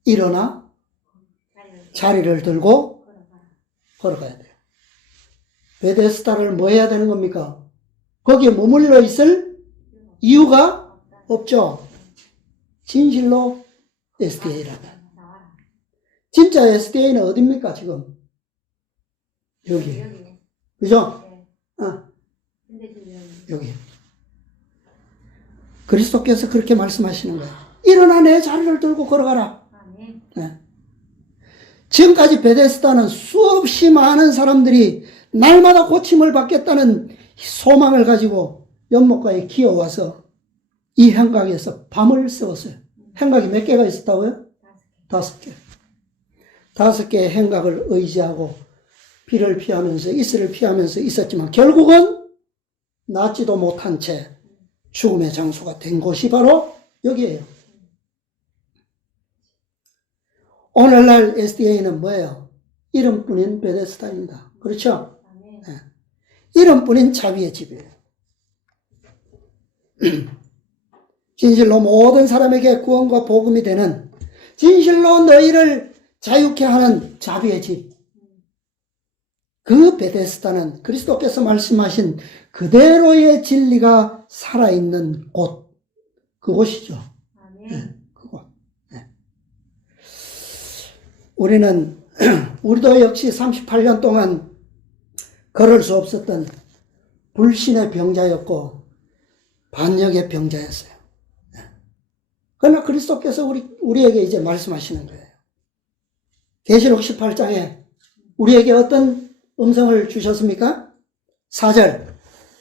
일어나 자리를 들고 걸어가야 돼요. 베데스다를 뭐 해야 되는 겁니까? 거기에 머물러 있을 이유가 없죠. 진실로 SDA라면. 진짜 SDA는 어딥니까, 지금? 여기. 그죠? 여기. 그리스도께서 그렇게 말씀하시는 거예요. 일어나 내 자리를 들고 걸어가라. 네. 지금까지 베데스다는 수없이 많은 사람들이 날마다 고침을 받겠다는 소망을 가지고 연못가에 기어와서 이 행각에서 밤을 새웠어요. 행각이 몇 개가 있었다고요? 5개. 5개의 행각을 의지하고 비를 피하면서 이슬을 피하면서 있었지만 결국은 낫지도 못한 채 죽음의 장소가 된 곳이 바로 여기에요. 오늘날 SDA는 뭐예요? 이름뿐인 베데스다입니다. 그렇죠? 네. 이름뿐인 자비의 집이에요. 진실로 모든 사람에게 구원과 복음이 되는, 진실로 너희를 자유케 하는 자비의 집. 그 베데스다는 그리스도께서 말씀하신 그대로의 진리가 살아있는 곳, 그곳이죠. 네, 그곳. 네. 우리도 역시 38년 동안 걸을 수 없었던 불신의 병자였고 반역의 병자였어요. 네. 그러나 그리스도께서 우리에게 이제 말씀하시는 거예요. 계시록 18장에 우리에게 어떤 음성을 주셨습니까? 4절.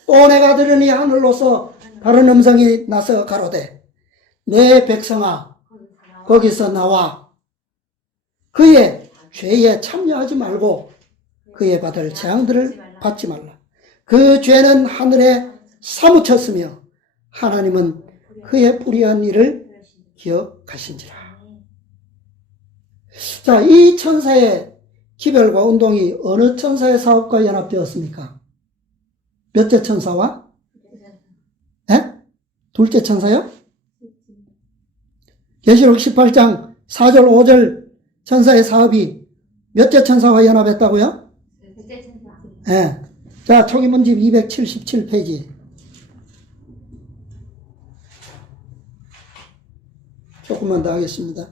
또 내가 들으니 하늘로서 다른 음성이 나서 가로되 내 백성아 거기서 나와 그의 죄에 참여하지 말고 그의 받을 재앙들을 받지 말라. 그 죄는 하늘에 사무쳤으며 하나님은 그의 불의한 일을 기억하신지라. 자, 이 천사의 기별과 운동이 어느 천사의 사업과 연합되었습니까? 몇째 천사와? 예? 둘째 천사요? 계시록 18장 4절 5절 천사의 사업이 몇째 천사와 연합했다고요? 둘째 천사. 예. 자, 초기문집 277페이지. 조금만 더 하겠습니다.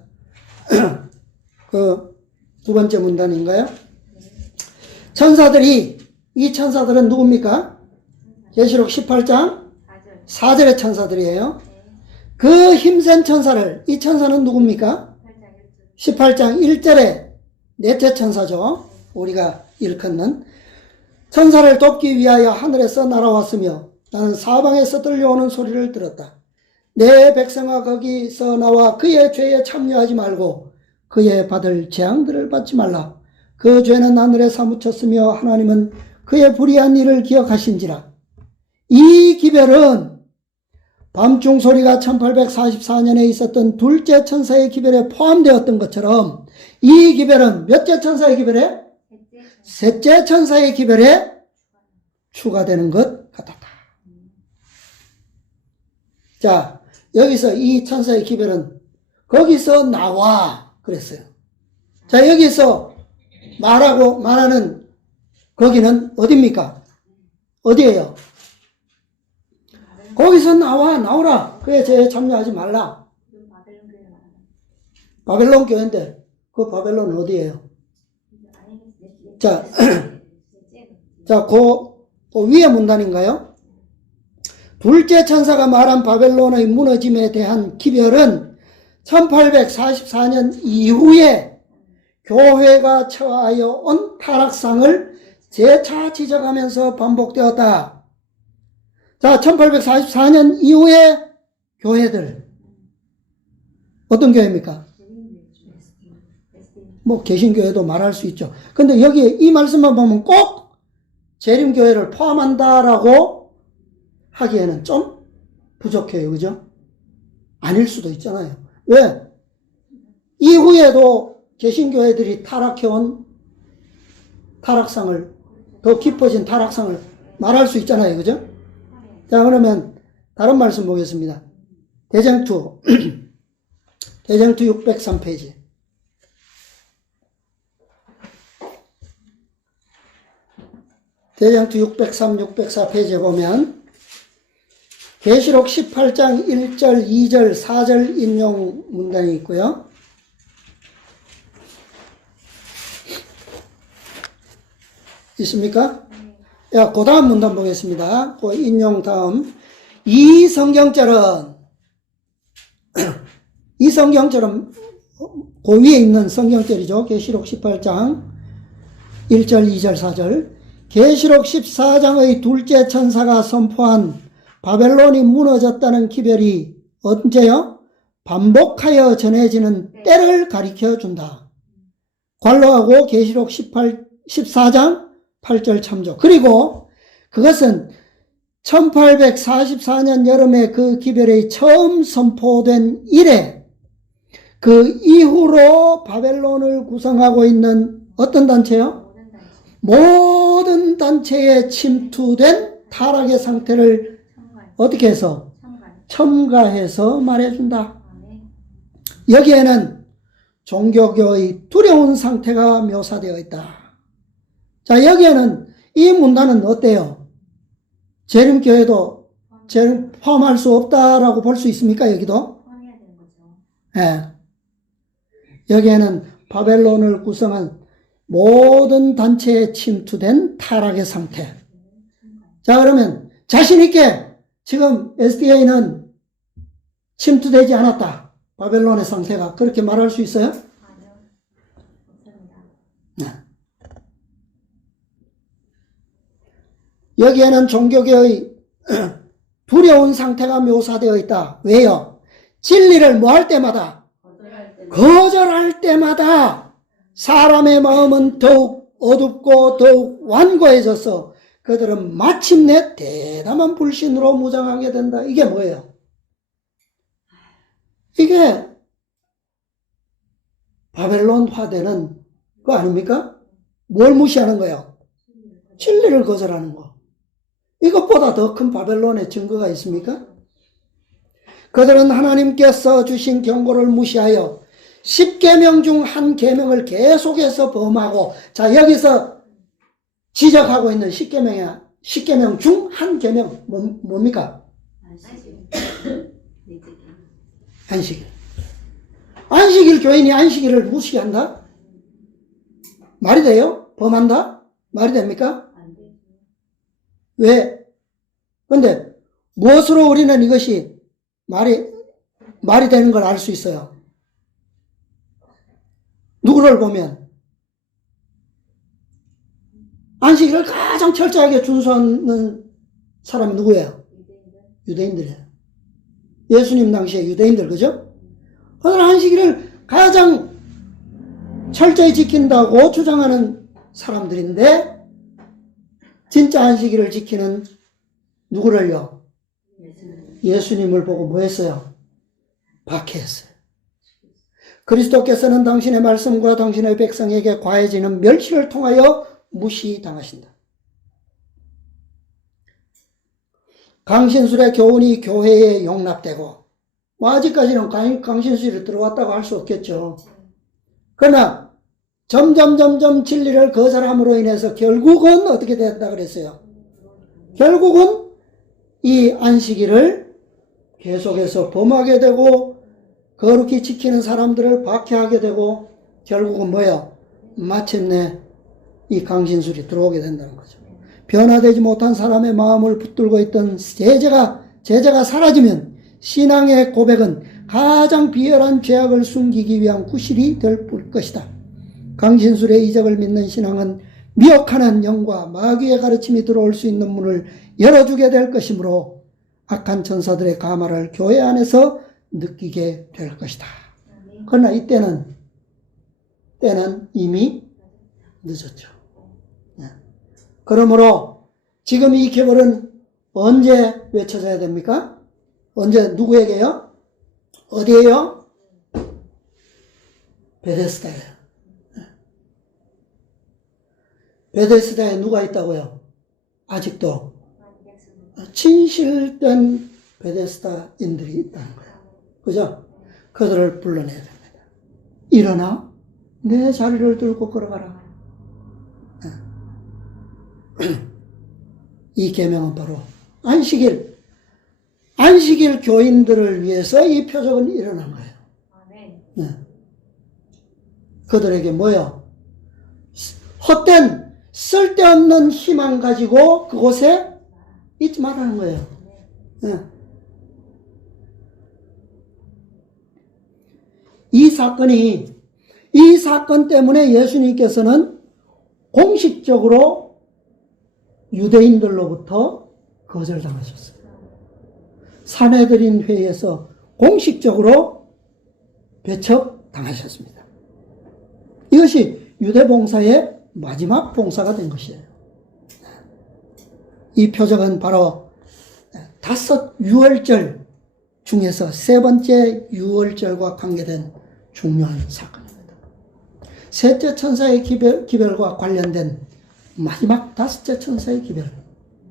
두 번째 문단인가요? 천사들이, 이 천사들은 누굽니까? 계시록 18장 4절의 천사들이에요. 그 힘센 천사를, 이 천사는 누굽니까? 18장 1절의 넷째 천사죠. 우리가 일컫는 천사를 돕기 위하여 하늘에서 날아왔으며 나는 사방에서 들려오는 소리를 들었다. 내 백성아 거기서 나와 그의 죄에 참여하지 말고 그의 받을 재앙들을 받지 말라. 그 죄는 하늘에 사무쳤으며 하나님은 그의 불의한 일을 기억하신지라. 이 기별은 밤중 소리가 1844년에 있었던 둘째 천사의 기별에 포함되었던 것처럼 이 기별은 몇째 천사의 기별에? 셋째 천사의 기별에 추가되는 것 같았다. 자, 여기서 이 천사의 기별은 거기서 나와 그랬어요. 자, 여기서 말하는 거기는 어디입니까? 어디예요? 거기서 나오라. 그에 죄에 참여하지 말라. 바벨론 교회인데 그 바벨론은 어디예요? 자, 그 위에 문단인가요? 둘째 천사가 말한 바벨론의 무너짐에 대한 기별은 1844년 이후에 교회가 처하여 온 타락상을 재차 지적하면서 반복되었다. 자, 1844년 이후에 교회들 어떤 교회입니까? 뭐 개신교회도 말할 수 있죠. 근데 여기 이 말씀만 보면 꼭 재림교회를 포함한다라고 하기에는 좀 부족해요. 그죠? 아닐 수도 있잖아요. 왜? 이후에도 개신교회들이 타락해온 타락상을, 더 깊어진 타락상을 말할 수 있잖아요. 그죠? 자, 그러면 다른 말씀 보겠습니다. 대쟁투 603페이지. 대쟁투 603, 604페이지에 보면 계시록 18장 1절, 2절, 4절 인용 문단이 있고요. 있습니까? 야, 그 다음 문단 보겠습니다. 그 인용 다음. 이 성경절은 그 위에 있는 성경절이죠. 계시록 18장 1절, 2절, 4절. 계시록 14장의 둘째 천사가 선포한 바벨론이 무너졌다는 기별이 언제요? 반복하여 전해지는 때를 가리켜 준다. 관로하고 계시록 14장 8절 참조. 그리고 그것은 1844년 여름에 그 기별이 처음 선포된 이래 그 이후로 바벨론을 구성하고 있는 어떤 단체요? 모든 단체에 침투된 타락의 상태를 어떻게 해서? 첨가해서 말해준다. 여기에는 종교교의 두려운 상태가 묘사되어 있다. 자, 여기에는 이 문단은 어때요? 재림교회도 포함할 수 없다라고 볼 수 있습니까? 여기도? 예. 여기에는 바벨론을 구성한 모든 단체에 침투된 타락의 상태. 자, 그러면 자신있게 지금 SDA는 침투되지 않았다. 바벨론의 상태가. 그렇게 말할 수 있어요? 네. 여기에는 종교계의 두려운 상태가 묘사되어 있다. 왜요? 진리를 뭐 할 때마다? 거절할 때마다 사람의 마음은 더욱 어둡고 더욱 완고해져서 그들은 마침내 대담한 불신으로 무장하게 된다. 이게 뭐예요? 이게 바벨론화되는 거 아닙니까? 뭘 무시하는 거예요? 진리를 거절하는 거. 이것보다 더 큰 바벨론의 증거가 있습니까? 그들은 하나님께서 주신 경고를 무시하여 10계명 중 한 계명을 계속해서 범하고, 자, 여기서 지적하고 있는 10계명 중 한 계명 뭡니까? 안식일. 안식일 교인이 안식일을 무시한다? 말이 돼요? 범한다? 말이 됩니까? 왜? 근데 무엇으로 우리는 이것이 말이 되는 걸 알 수 있어요? 누구를 보면? 안식일을 가장 철저하게 준수하는 사람이 누구예요? 유대인들이에요. 예수님 당시에 유대인들, 그죠? 오늘 안식일을 가장 철저히 지킨다고 주장하는 사람들인데, 진짜 안식일을 지키는 누구를요? 예수님을 보고 뭐 했어요? 박해했어요. 그리스도께서는 당신의 말씀과 당신의 백성에게 과해지는 멸시를 통하여 무시당하신다. 강신술의 교훈이 교회에 용납되고, 뭐 아직까지는 강신술이 들어왔다고 할 수 없겠죠. 그러나 점점 진리를 거절함으로 인해서 결국은 어떻게 된다 그랬어요? 결국은 이 안식일을 계속해서 범하게 되고 거룩히 지키는 사람들을 박해하게 되고 결국은 뭐예요? 마침내 이 강신술이 들어오게 된다는 거죠. 변화되지 못한 사람의 마음을 붙들고 있던 제재가 사라지면 신앙의 고백은 가장 비열한 죄악을 숨기기 위한 구실이 될 것이다. 강신술의 이적을 믿는 신앙은 미혹하는 영과 마귀의 가르침이 들어올 수 있는 문을 열어주게 될 것이므로 악한 천사들의 가마를 교회 안에서 느끼게 될 것이다. 그러나 때는 이미 늦었죠. 그러므로 지금 이 계보는 언제 외쳐져야 됩니까? 언제 누구에게요? 어디에요? 베데스다예요. 베데스다에 누가 있다고요? 아직도 진실된 베데스다인들이 있다는 거예요. 그죠? 그들을 불러내야 됩니다. 일어나 내 자리를 들고 걸어가라. 이 계명은 바로 안식일 교인들을 위해서 이 표적은 일어난 거예요. 네. 그들에게 뭐요? 헛된 쓸데없는 희망 가지고 그곳에 있지 말라는 거예요. 네. 이 사건 때문에 예수님께서는 공식적으로 유대인들로부터 거절당하셨어요. 산헤드린 회의에서 공식적으로 배척당하셨습니다. 이것이 유대 봉사의 마지막 봉사가 된 것이에요. 이 표적은 바로 5 유월절 중에서 3번째 유월절과 관계된 중요한 사건입니다. 셋째 천사의 기별과 관련된 마지막 5째 천사의 기별.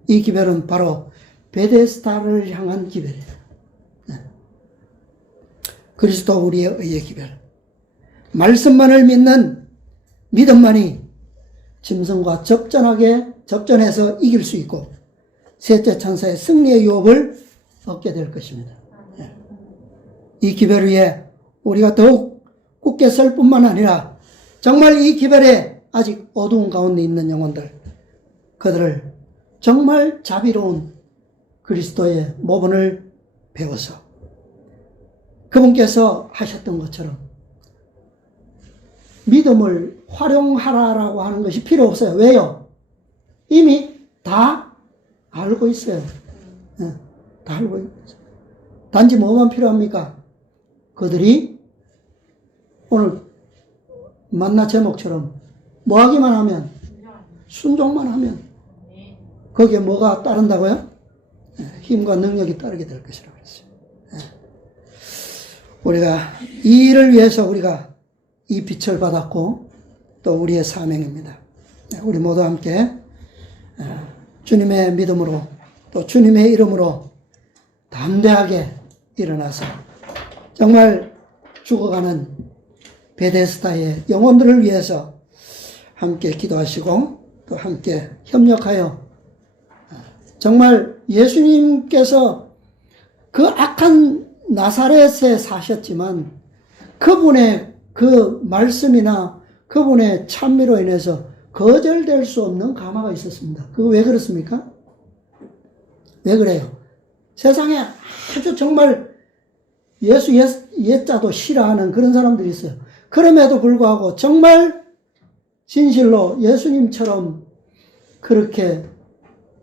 이 기별은 바로 베데스다를 향한 기별이에요. 그리스도 우리의 의의 기별. 말씀만을 믿는 믿음만이 짐승과 접전해서 이길 수 있고 셋째 천사의 승리의 유업을 얻게 될 것입니다. 이 기별 위에 우리가 더욱 굳게 설 뿐만 아니라 정말 이 기별에 아직 어두운 가운데 있는 영혼들, 그들을 정말 자비로운 그리스도의 모본을 배워서 그분께서 하셨던 것처럼 믿음을 활용하라라고 하는 것이 필요 없어요. 왜요? 이미 다 알고 있어요. 다 알고 있어요. 단지 뭐만 필요합니까? 그들이 오늘 만나 제목처럼 뭐 하기만 하면, 순종만 하면 거기에 뭐가 따른다고요? 힘과 능력이 따르게 될 것이라고 그랬어요. 우리가 이 일을 위해서 우리가 이 빛을 받았고 또 우리의 사명입니다. 우리 모두 함께 주님의 믿음으로 또 주님의 이름으로 담대하게 일어나서 정말 죽어가는 베데스다의 영혼들을 위해서 함께 기도하시고 또 함께 협력하여 정말 예수님께서 그 악한 나사렛에 사셨지만 그분의 그 말씀이나 그분의 찬미로 인해서 거절될 수 없는 감화가 있었습니다. 그거 왜 그렇습니까? 왜 그래요? 세상에 아주 정말 예수 예자도 싫어하는 그런 사람들이 있어요. 그럼에도 불구하고 정말 진실로 예수님처럼 그렇게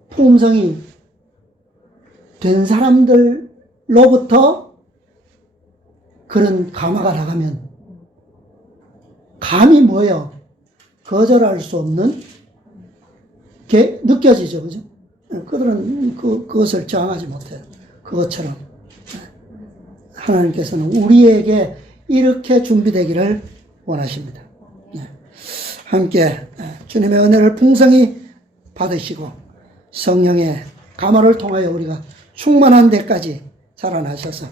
품성이 된 사람들로부터 그런 감화가 나가면 감히 뭐예요? 거절할 수 없는 게 느껴지죠. 그죠? 그들은 그것을 저항하지 못해요. 그것처럼 하나님께서는 우리에게 이렇게 준비되기를 원하십니다. 함께 주님의 은혜를 풍성히 받으시고 성령의 감화를 통하여 우리가 충만한 데까지 자라나셔서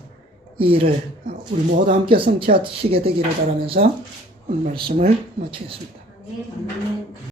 이 일을 우리 모두 함께 성취하시게 되기를 바라면서 오늘 말씀을 마치겠습니다. 아멘.